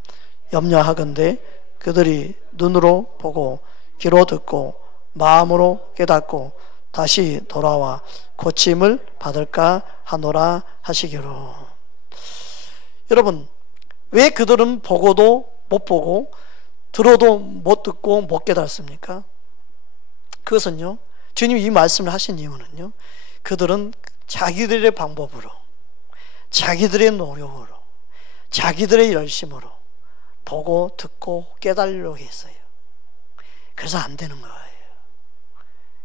염려하건대 그들이 눈으로 보고 귀로 듣고 마음으로 깨닫고 다시 돌아와 고침을 받을까 하노라 하시기로. 여러분, 왜 그들은 보고도 못 보고 들어도 못 듣고 못 깨닫습니까? 그것은요, 주님이 이 말씀을 하신 이유는요, 그들은 자기들의 방법으로, 자기들의 노력으로, 자기들의 열심으로 보고 듣고 깨달으려고 했어요. 그래서 안 되는 거예요.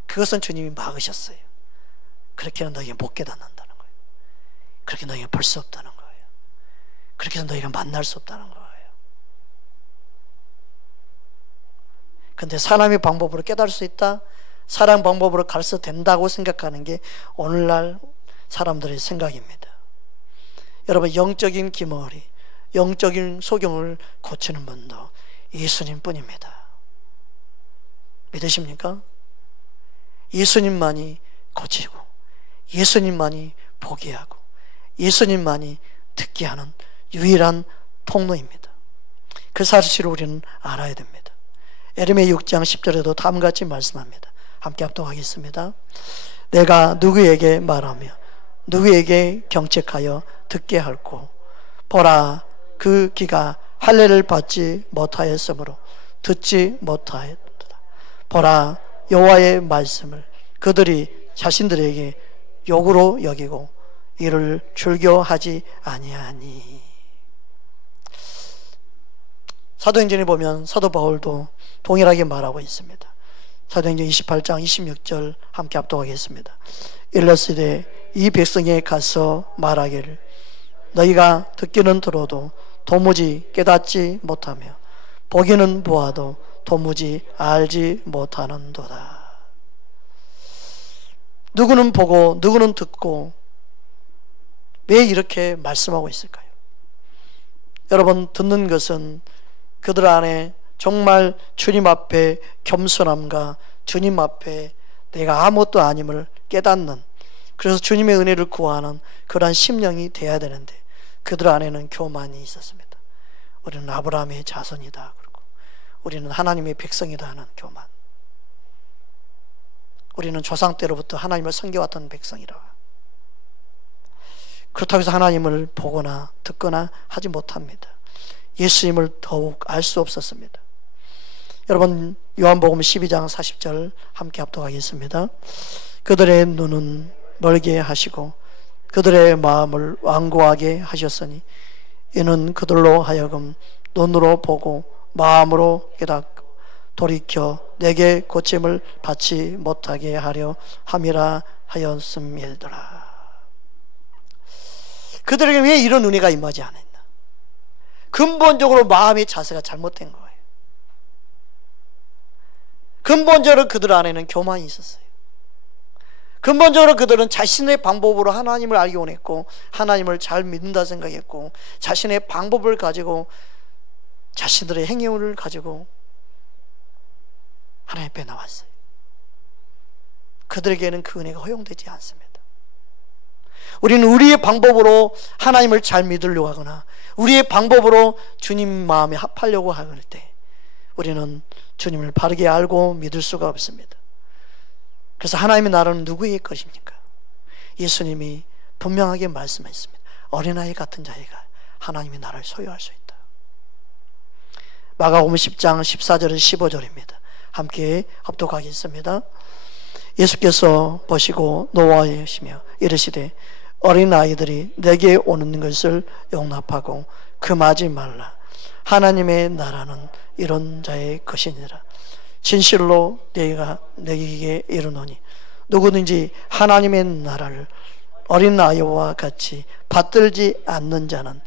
그것은 주님이 막으셨어요. 그렇게는 너희가 못 깨닫는다는 거예요. 그렇게 너희가 볼 수 없다는 거예요. 그렇게 해서 너희가 만날 수 없다는 거예요. 근데 사람의 방법으로 깨달을 수 있다, 사람 방법으로 가르쳐 된다고 생각하는 게 오늘날 사람들의 생각입니다. 여러분, 영적인 기머리, 영적인 소경을 고치는 분도 예수님 뿐입니다. 믿으십니까? 예수님만이 고치고 예수님만이 보게 하고 예수님만이 듣게 하는 유일한 통로입니다. 그 사실을 우리는 알아야 됩니다. 에레미야 6장 10절에도 다음같이 말씀합니다. 함께 합독하겠습니다. 내가 누구에게 말하며 누구에게 경책하여 듣게 할꼬. 보라, 그 귀가 할례를 받지 못하였으므로 듣지 못하였도다. 보라, 여호와의 말씀을 그들이 자신들에게 욕으로 여기고 이를 즐겨하지 아니하니. 사도행전에 보면 사도 바울도 동일하게 말하고 있습니다. 사도행전 28장 26절 함께 합독하겠습니다. 일러스되 이 백성에 가서 말하기를 너희가 듣기는 들어도 도무지 깨닫지 못하며 보기는 보아도 도무지 알지 못하는도다. 누구는 보고 누구는 듣고 왜 이렇게 말씀하고 있을까요? 여러분, 듣는 것은 그들 안에 정말 주님 앞에 겸손함과 주님 앞에 내가 아무것도 아님을 깨닫는, 그래서 주님의 은혜를 구하는 그러한 심령이 돼야 되는데 그들 안에는 교만이 있었습니다. 우리는 아브라함의 자손이다, 그리고 우리는 하나님의 백성이다 하는 교만. 우리는 조상 때로부터 하나님을 섬겨왔던 백성이라. 그렇다고 해서 하나님을 보거나 듣거나 하지 못합니다. 예수님을 더욱 알 수 없었습니다. 여러분, 요한복음 12장 40절 함께 합독하겠습니다. 그들의 눈은 멀게 하시고 그들의 마음을 완고하게 하셨으니 이는 그들로 하여금 눈으로 보고 마음으로 깨닫고 돌이켜 내게 고침을 받지 못하게 하려 함이라 하였음이더라. 그들에게 왜 이런 은혜가 임하지 않았나? 근본적으로 마음의 자세가 잘못된 거예요. 근본적으로 그들 안에는 교만이 있었어요. 근본적으로 그들은 자신의 방법으로 하나님을 알기 원했고 하나님을 잘 믿는다 생각했고 자신의 방법을 가지고 자신들의 행위를 가지고 하나님 앞에 나왔어요. 그들에게는 그 은혜가 허용되지 않습니다. 우리는 우리의 방법으로 하나님을 잘 믿으려고 하거나 우리의 방법으로 주님 마음에 합하려고 할 때 우리는 주님을 바르게 알고 믿을 수가 없습니다. 그래서 하나님의 나라는 누구의 것입니까? 예수님이 분명하게 말씀하셨습니다. 어린아이 같은 자가 하나님의 나라를 소유할 수 있다. 마가복음 10장 14절에서 15절입니다. 함께 합독하겠습니다. 예수께서 보시고 노하시며 이르시되 어린아이들이 내게 오는 것을 용납하고 금하지 말라. 하나님의 나라는 이런 자의 것이니라. 진실로 내가 너희에게 이르노니 누구든지 하나님의 나라를 어린아이와 같이 받들지 않는 자는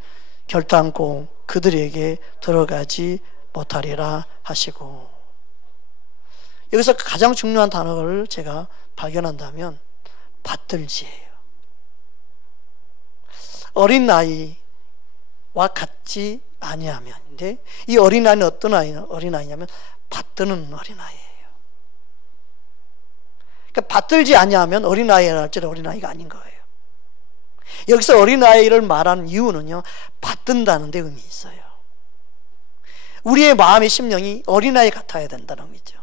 결단코 그들에게 들어가지 못하리라 하시고. 여기서 가장 중요한 단어를 제가 발견한다면 받들지예요. 어린아이와 같지 아니하면인데 이 어린아이는 어떤 어린아이냐면 받드는 어린아이예요. 그러니까 받들지 아니하면 어린아이라 할지라도 어린아이가 아닌 거예요. 여기서 어린아이를 말하는 이유는요, 받든다는 데 의미 있어요. 우리의 마음의 심령이 어린아이 같아야 된다는 의미죠.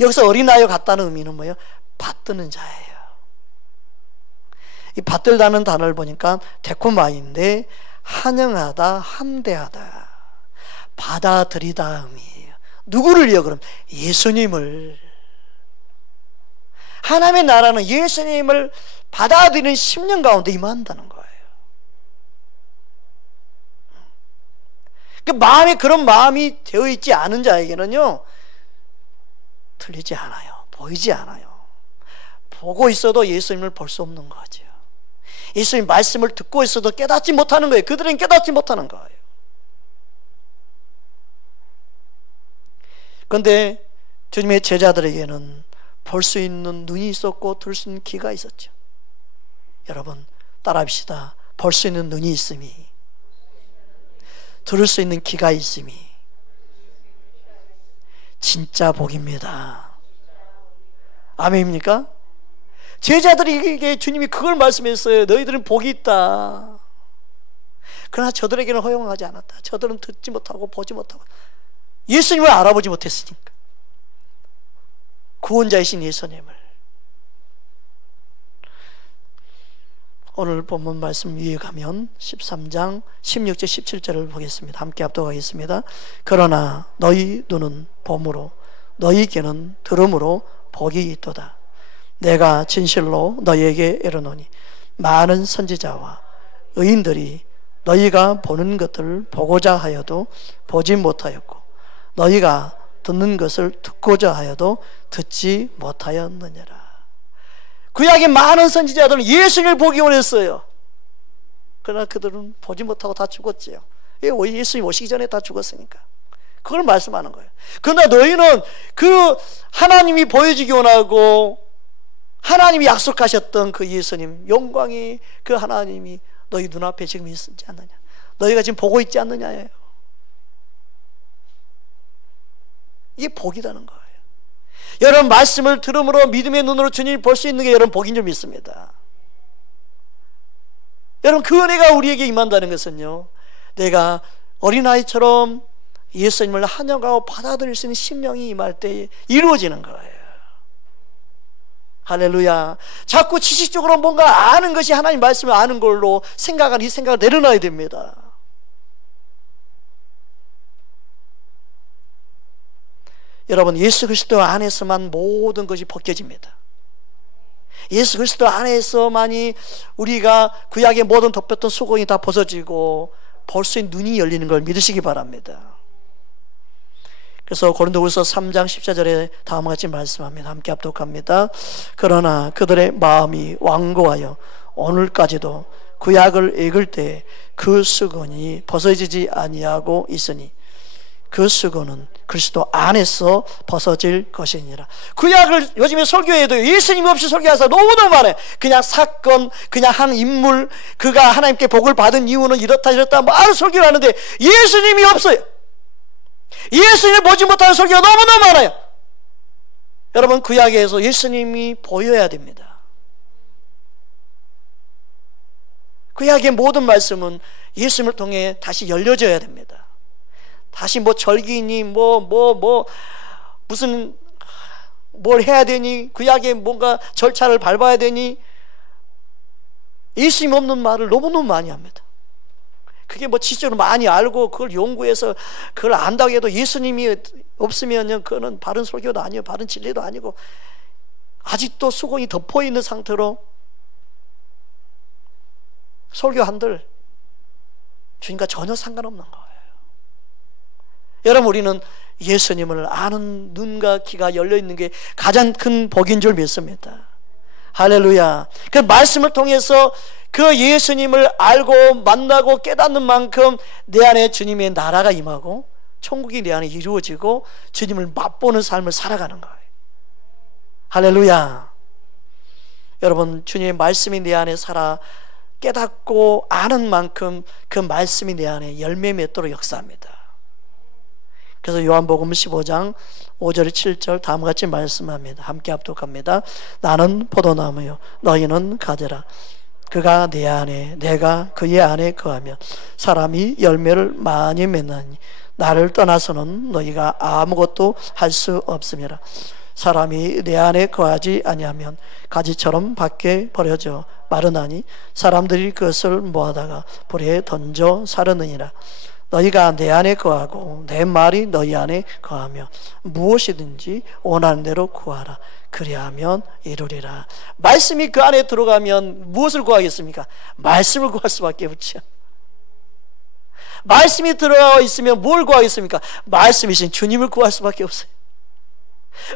여기서 어린아이 같다는 의미는 뭐예요? 받드는 자예요. 이 받들다는 단어를 보니까 데코마인데 환영하다, 함대하다, 받아들이다 의미예요. 누구를요? 그럼 예수님을. 하나님의 나라는 예수님을 받아들이는 심령 가운데 임한다는 거예요. 그 마음에 그런 마음이 되어 있지 않은 자에게는요, 들리지 않아요. 보이지 않아요. 보고 있어도 예수님을 볼 수 없는 거죠. 예수님 말씀을 듣고 있어도 깨닫지 못하는 거예요. 그들은 깨닫지 못하는 거예요. 그런데 주님의 제자들에게는 볼 수 있는 눈이 있었고 들을 수 있는 귀가 있었죠. 여러분 따라합시다. 볼 수 있는 눈이 있음이, 들을 수 있는 귀가 있음이 진짜 복입니다. 아멘입니까? 제자들에게 주님이 그걸 말씀했어요. 너희들은 복이 있다. 그러나 저들에게는 허용하지 않았다. 저들은 듣지 못하고 보지 못하고 예수님을 알아보지 못했으니까, 구원자이신 예수님을. 오늘 본문 말씀 위에 가면 13장 16절 17절을 보겠습니다. 함께 합독하겠습니다. 그러나 너희 눈은 봄으로 너희 귀는 들음으로 복이 있도다. 내가 진실로 너희에게 이르노니 많은 선지자와 의인들이 너희가 보는 것들을 보고자 하여도 보지 못하였고 너희가 듣는 것을 듣고자 하여도 듣지 못하였느니라. 구약의 많은 선지자들은 예수님을 보기 원했어요. 그러나 그들은 보지 못하고 다 죽었지요. 예수님 오시기 전에 다 죽었으니까. 그걸 말씀하는 거예요. 그러나 너희는 그 하나님이 보여주기 원하고 하나님이 약속하셨던 그 예수님, 영광이 그 하나님이 너희 눈앞에 지금 있지 않느냐, 너희가 지금 보고 있지 않느냐예요. 이게 복이라는 거예요. 여러분 말씀을 들음으로 믿음의 눈으로 주님을 볼 수 있는 게 여러분 복인 줄 믿습니다. 여러분 그 은혜가 우리에게 임한다는 것은요, 내가 어린아이처럼 예수님을 환영하고 받아들일 수 있는 심령이 임할 때 이루어지는 거예요. 할렐루야. 자꾸 지식적으로 뭔가 아는 것이 하나님 말씀을 아는 걸로 생각한 이 생각을 내려놔야 됩니다. 여러분 예수 그리스도 안에서만 모든 것이 벗겨집니다. 예수 그리스도 안에서만이 우리가 구약의 모든 덮였던 수고이 다 벗어지고 볼 수 있는 눈이 열리는 걸 믿으시기 바랍니다. 그래서 고린도후서 3장 14절에 다음과 같이 말씀합니다. 함께 합독합니다. 그러나 그들의 마음이 완고하여 오늘까지도 구약을 읽을 때 그 수건이 벗어지지 아니하고 있으니 그 수건은 그리스도 안에서 벗어질 것이니라. 구약을 요즘에 설교해도 예수님 없이 설교하사 너무너무 많아요. 그냥 사건, 그냥 한 인물, 그가 하나님께 복을 받은 이유는 이렇다 저렇다 뭐 설교를 하는데 예수님이 없어요. 예수님을 보지 못하는 설교가 너무너무 많아요. 여러분 구약에서 예수님이 보여야 됩니다. 구약의 모든 말씀은 예수님을 통해 다시 열려져야 됩니다. 다시 뭐 절기니 무슨 뭘 해야 되니, 구약에 뭔가 절차를 밟아야 되니, 예수님 없는 말을 너무너무 많이 합니다. 그게 뭐 지식적으로 많이 알고 그걸 연구해서 그걸 안다고 해도 예수님이 없으면 그거는 바른 설교도 아니고 바른 진리도 아니고 아직도 수건이 덮어 있는 상태로 설교한들 주님과 전혀 상관없는 거예요. 여러분 우리는 예수님을 아는 눈과 귀가 열려있는 게 가장 큰 복인 줄 믿습니다. 할렐루야. 그 말씀을 통해서 그 예수님을 알고 만나고 깨닫는 만큼 내 안에 주님의 나라가 임하고 천국이 내 안에 이루어지고 주님을 맛보는 삶을 살아가는 거예요. 할렐루야. 여러분 주님의 말씀이 내 안에 살아 깨닫고 아는 만큼 그 말씀이 내 안에 열매 맺도록 역사합니다. 그래서 요한복음 15장 5절 7절 다음과 같이 말씀합니다. 함께 합독합니다. 나는 포도나무요 너희는 가지라. 그가 내 안에 내가 그의 안에 거하며 사람이 열매를 많이 맺나니 나를 떠나서는 너희가 아무것도 할 수 없음이라. 사람이 내 안에 거하지 아니하면 가지처럼 밖에 버려져 마르나니 사람들이 그것을 모아다가 불에 던져 사르느니라. 너희가 내 안에 거하고 내 말이 너희 안에 거하며 무엇이든지 원하는 대로 구하라. 그리하면 이루리라. 말씀이 그 안에 들어가면 무엇을 구하겠습니까? 말씀을 구할 수밖에 없죠. 말씀이 들어가 있으면 뭘 구하겠습니까? 말씀이신 주님을 구할 수밖에 없어요.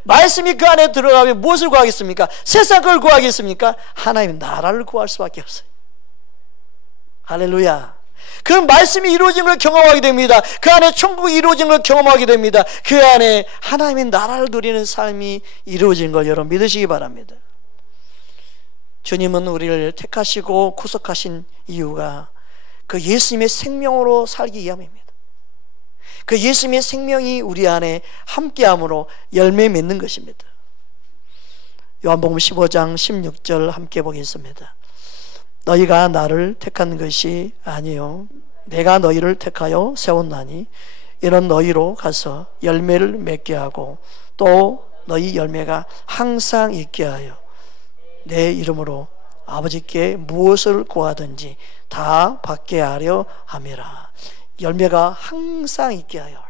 말씀이 그 안에 들어가면 무엇을 구하겠습니까? 세상 걸 구하겠습니까? 하나님의 나라를 구할 수밖에 없어요. 할렐루야. 그 말씀이 이루어진 걸 경험하게 됩니다. 그 안에 천국이 이루어진 걸 경험하게 됩니다. 그 안에 하나님의 나라를 누리는 삶이 이루어진 걸 여러분 믿으시기 바랍니다. 주님은 우리를 택하시고 구속하신 이유가 그 예수님의 생명으로 살기 위함입니다. 그 예수님의 생명이 우리 안에 함께함으로 열매 맺는 것입니다. 요한복음 15장 16절 함께 보겠습니다. 너희가 나를 택한 것이 아니요 내가 너희를 택하여 세웠나니 이런 너희로 가서 열매를 맺게 하고 또 너희 열매가 항상 있게 하여 내 이름으로 아버지께 무엇을 구하든지 다 받게 하려 함이라. 열매가 항상 있게 하여.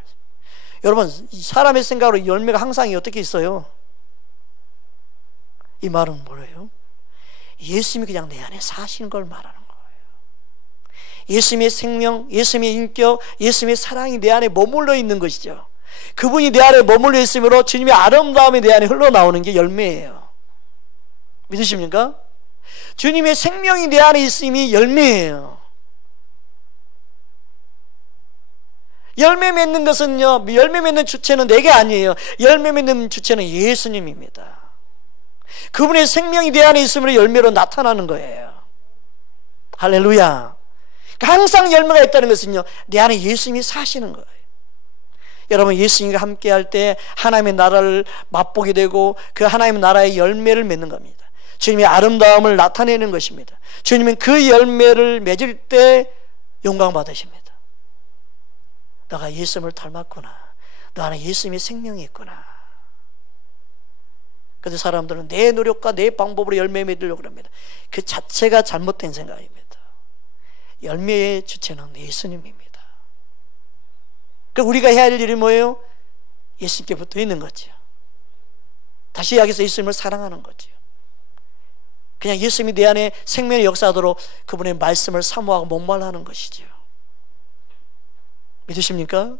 여러분, 사람의 생각으로 열매가 항상 어떻게 있어요? 이 말은 뭐예요? 예수님이 그냥 내 안에 사시는 걸 말하는 거예요. 예수님의 생명, 예수님의 인격, 예수님의 사랑이 내 안에 머물러 있는 것이죠. 그분이 내 안에 머물러 있으므로 주님의 아름다움이 내 안에 흘러나오는 게 열매예요. 믿으십니까? 주님의 생명이 내 안에 있음이 열매예요. 열매 맺는 것은요, 열매 맺는 주체는 내게 아니에요. 열매 맺는 주체는 예수님입니다. 그분의 생명이 내 안에 있으므로 열매로 나타나는 거예요. 할렐루야. 항상 열매가 있다는 것은요, 내 안에 예수님이 사시는 거예요. 여러분, 예수님과 함께 할 때 하나님의 나라를 맛보게 되고 그 하나님의 나라의 열매를 맺는 겁니다. 주님의 아름다움을 나타내는 것입니다. 주님은 그 열매를 맺을 때 영광 받으십니다. 너가 예수님을 닮았구나. 너 안에 예수님의 생명이 있구나. 그런데 사람들은 내 노력과 내 방법으로 열매 맺으려고 합니다. 그 자체가 잘못된 생각입니다. 열매의 주체는 예수님입니다. 그러니까 우리가 해야 할 일이 뭐예요? 예수님께 붙어 있는 거죠. 다시 여기서 예수님을 사랑하는 거죠. 그냥 예수님이 내 안에 생명의 역사하도록 그분의 말씀을 사모하고 목말라하는 것이죠. 믿으십니까?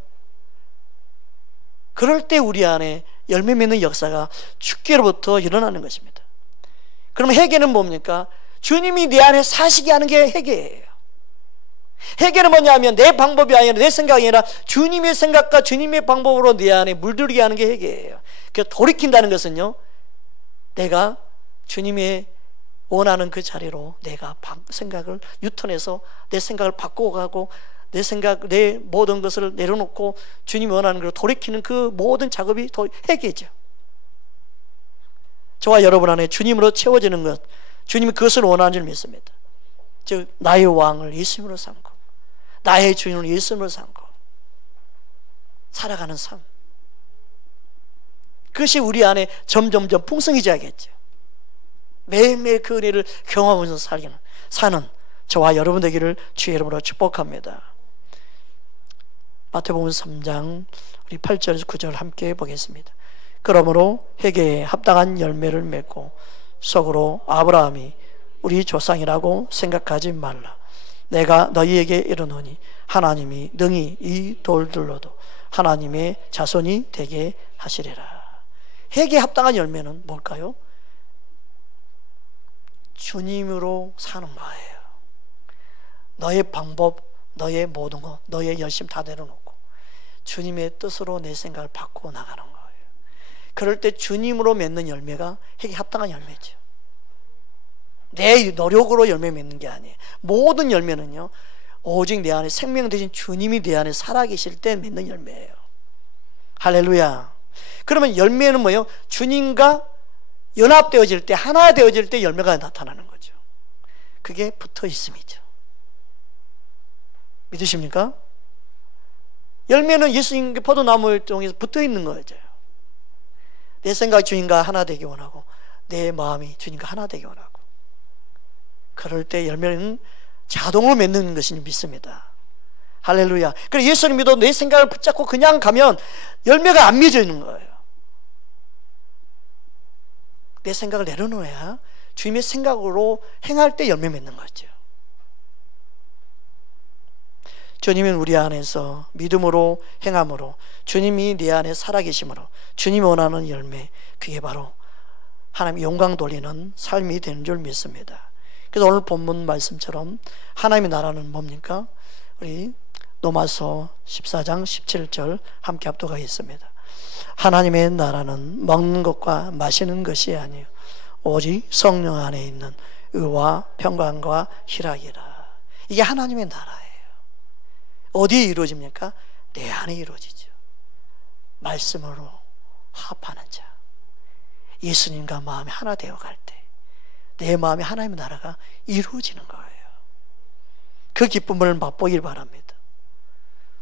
그럴 때 우리 안에 열매 맺는 역사가 주께로부터 일어나는 것입니다. 그럼 회개는 뭡니까? 주님이 내 안에 사시게 하는 게 회개예요. 회개는 뭐냐면 내 방법이 아니라 내 생각이 아니라 주님의 생각과 주님의 방법으로 내 안에 물들이게 하는 게 회개예요. 그래서 돌이킨다는 것은요, 내가 주님의 원하는 그 자리로 내가 생각을 유턴해서 내 생각을 바꾸고 가고 내 생각, 내 모든 것을 내려놓고 주님이 원하는 걸 돌이키는 그 모든 작업이 더 회개죠. 저와 여러분 안에 주님으로 채워지는 것, 주님이 그것을 원하는 줄 믿습니다. 즉 나의 왕을 예수님으로 삼고 나의 주인을 예수님으로 삼고 살아가는 삶, 그것이 우리 안에 점점점 풍성해져야겠죠. 매일매일 그 은혜를 경험하면서 사는 저와 여러분 되기를 주의 이름으로 축복합니다. 마태복음 3장 우리 8절에서 9절 함께 보겠습니다. 그러므로 회개에 합당한 열매를 맺고 속으로 아브라함이 우리 조상이라고 생각하지 말라. 내가 너희에게 이르노니 하나님이 능히 이 돌들로도 하나님의 자손이 되게 하시리라. 회개에 합당한 열매는 뭘까요? 주님으로 사는 거예요. 너의 방법, 너의 모든 것, 너의 열심 다 내려놓고 주님의 뜻으로 내 생각을 바꾸어 나가는 거예요. 그럴 때 주님으로 맺는 열매가 회개에 합당한 열매죠. 내 노력으로 열매 맺는 게 아니에요. 모든 열매는요, 오직 내 안에 생명 되신 주님이 내 안에 살아계실 때 맺는 열매예요. 할렐루야. 그러면 열매는 뭐예요? 주님과 연합되어질 때, 하나 되어질 때 열매가 나타나는 거죠. 그게 붙어 있음이죠. 믿으십니까? 열매는 예수님께 포도나무 쪽에서 붙어 있는 거죠. 내 생각이 주님과 하나 되기 원하고 내 마음이 주님과 하나 되기 원하고, 그럴 때 열매는 자동으로 맺는 것이 믿습니다. 할렐루야. 그래서 예수를 믿어 내 생각을 붙잡고 그냥 가면 열매가 안 맺어지는 거예요. 내 생각을 내려놓아야 주님의 생각으로 행할 때 열매 맺는 거죠. 주님은 우리 안에서 믿음으로 행함으로, 주님이 내 안에 살아계심으로 주님이 원하는 열매, 그게 바로 하나님 영광 돌리는 삶이 되는 줄 믿습니다. 그래서 오늘 본문 말씀처럼 하나님의 나라는 뭡니까? 우리 로마서 14장 17절 함께 합독하겠습니다. 하나님의 나라는 먹는 것과 마시는 것이 아니요 오직 성령 안에 있는 의와 평강과 희락이라. 이게 하나님의 나라예요. 어디에 이루어집니까? 내 안에 이루어지죠. 말씀으로 합하는 자, 예수님과 마음이 하나 되어갈 때 내 마음에 하나님의 나라가 이루어지는 거예요. 그 기쁨을 맛보길 바랍니다.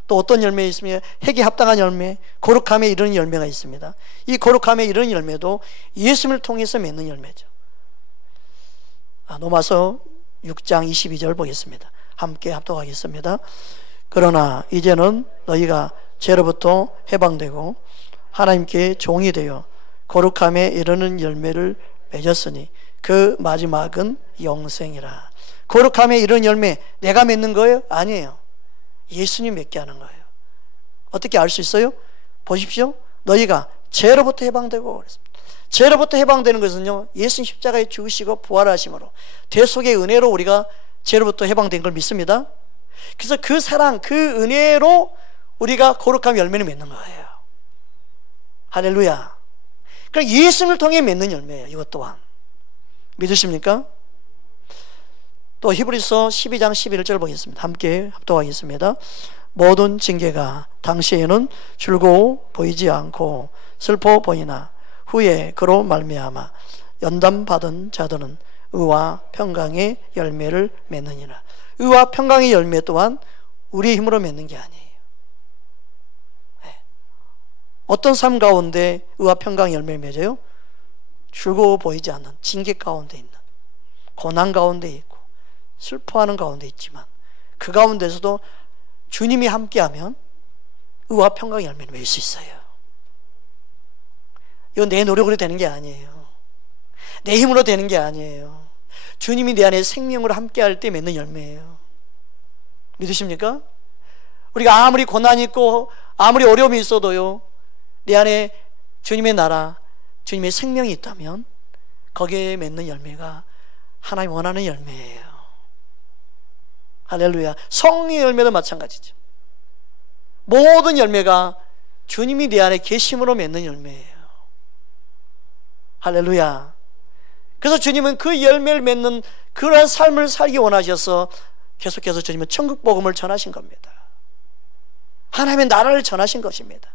또 어떤 열매 있으면 핵에 합당한 열매, 거룩함에 이르는 열매가 있습니다. 이 거룩함에 이르는 열매도 예수님을 통해서 맺는 열매죠. 로마서 6장 22절 보겠습니다. 함께 합독하겠습니다. 그러나 이제는 너희가 죄로부터 해방되고 하나님께 종이 되어 거룩함에 이르는 열매를 맺었으니 그 마지막은 영생이라. 거룩함에 이르는 열매 내가 맺는 거예요? 아니에요. 예수님 맺게 하는 거예요. 어떻게 알 수 있어요? 보십시오. 너희가 죄로부터 해방되고 그랬습니다. 죄로부터 해방되는 것은요, 예수님 십자가에 죽으시고 부활하심으로 대속의 은혜로 우리가 죄로부터 해방된 걸 믿습니다. 그래서 그 사랑, 그 은혜로 우리가 거룩함 열매를 맺는 거예요. 할렐루야. 그러니까 예수님을 통해 맺는 열매예요. 이것 또한 믿으십니까? 또 히브리서 12장 11절 보겠습니다. 함께 합독하겠습니다. 모든 징계가 당시에는 즐거워 보이지 않고 슬퍼 보이나 후에 그로 말미암아 연단받은 자들은 의와 평강의 열매를 맺느니라. 의와 평강의 열매 또한 우리의 힘으로 맺는 게 아니에요. 어떤 삶 가운데 의와 평강의 열매를 맺어요? 즐거워 보이지 않는 징계 가운데 있는, 고난 가운데 있고 슬퍼하는 가운데 있지만 그 가운데서도 주님이 함께하면 의와 평강의 열매를 맺을 수 있어요. 이건 내 노력으로 되는 게 아니에요. 내 힘으로 되는 게 아니에요. 주님이 내 안에 생명으로 함께할 때 맺는 열매예요. 믿으십니까? 우리가 아무리 고난이 있고 아무리 어려움이 있어도요, 내 안에 주님의 나라, 주님의 생명이 있다면 거기에 맺는 열매가 하나님 원하는 열매예요. 할렐루야. 성령의 열매도 마찬가지죠. 모든 열매가 주님이 내 안에 계심으로 맺는 열매예요. 할렐루야. 그래서 주님은 그 열매를 맺는 그러한 삶을 살기 원하셔서 계속해서 주님은 천국 복음을 전하신 겁니다. 하나님의 나라를 전하신 것입니다.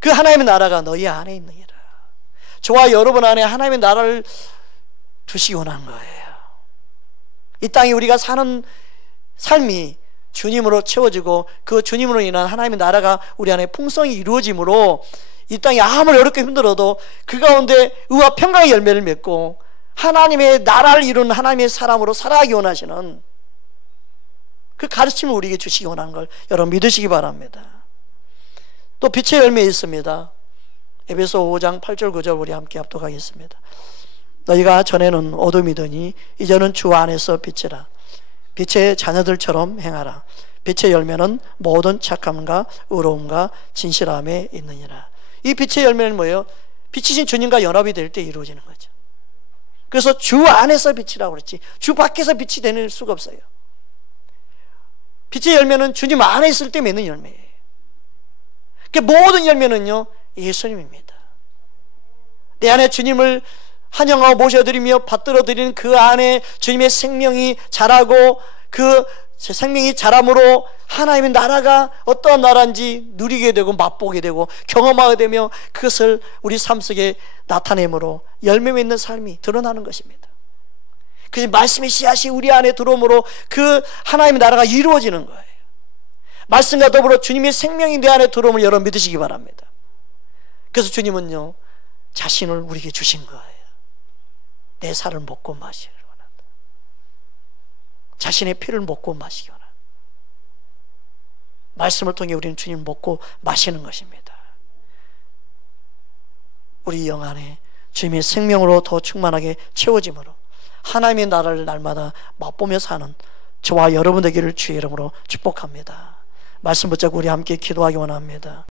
그 하나님의 나라가 너희 안에 있느니라. 저와 여러분 안에 하나님의 나라를 두시기 원하는 거예요. 이 땅에 우리가 사는 삶이 주님으로 채워지고 그 주님으로 인한 하나님의 나라가 우리 안에 풍성히 이루어짐으로 이 땅이 아무리 어렵게 힘들어도 그 가운데 의와 평강의 열매를 맺고 하나님의 나라를 이루는 하나님의 사람으로 살아가기 원하시는 그 가르침을 우리에게 주시기 원하는 걸 여러분 믿으시기 바랍니다. 또 빛의 열매 있습니다. 에베소 5장 8절 9절 우리 함께 합독하겠습니다. 너희가 전에는 어둠이더니 이제는 주 안에서 빛이라. 빛의 자녀들처럼 행하라. 빛의 열매는 모든 착함과 의로움과 진실함에 있느니라. 이 빛의 열매는 뭐예요? 빛이신 주님과 연합이 될 때 이루어지는 거죠. 그래서 주 안에서 빛이라고 그랬지 주 밖에서 빛이 되는 수가 없어요. 빛의 열매는 주님 안에 있을 때 맺는 열매예요. 그 모든 열매는요, 예수님입니다. 내 안에 주님을 환영하고 모셔드리며 받들어드리는 그 안에 주님의 생명이 자라고 그 생명이 자람으로 하나님의 나라가 어떠한 나라인지 누리게 되고 맛보게 되고 경험하게 되며 그것을 우리 삶 속에 나타내므로 열매 맺는 삶이 드러나는 것입니다. 그 말씀의 씨앗이 우리 안에 들어오므로 그 하나님의 나라가 이루어지는 거예요. 말씀과 더불어 주님의 생명이 내 안에 들어옴을 여러분 믿으시기 바랍니다. 그래서 주님은요, 자신을 우리에게 주신 거예요. 내 살을 먹고 마시기를 원한다. 자신의 피를 먹고 마시기 원한다. 말씀을 통해 우리는 주님을 먹고 마시는 것입니다. 우리 영 안에 주님의 생명으로 더 충만하게 채워짐으로 하나님의 나라를 날마다 맛보며 사는 저와 여러분 되기를 주의 이름으로 축복합니다. 말씀 붙잡고 우리 함께 기도하기 원합니다.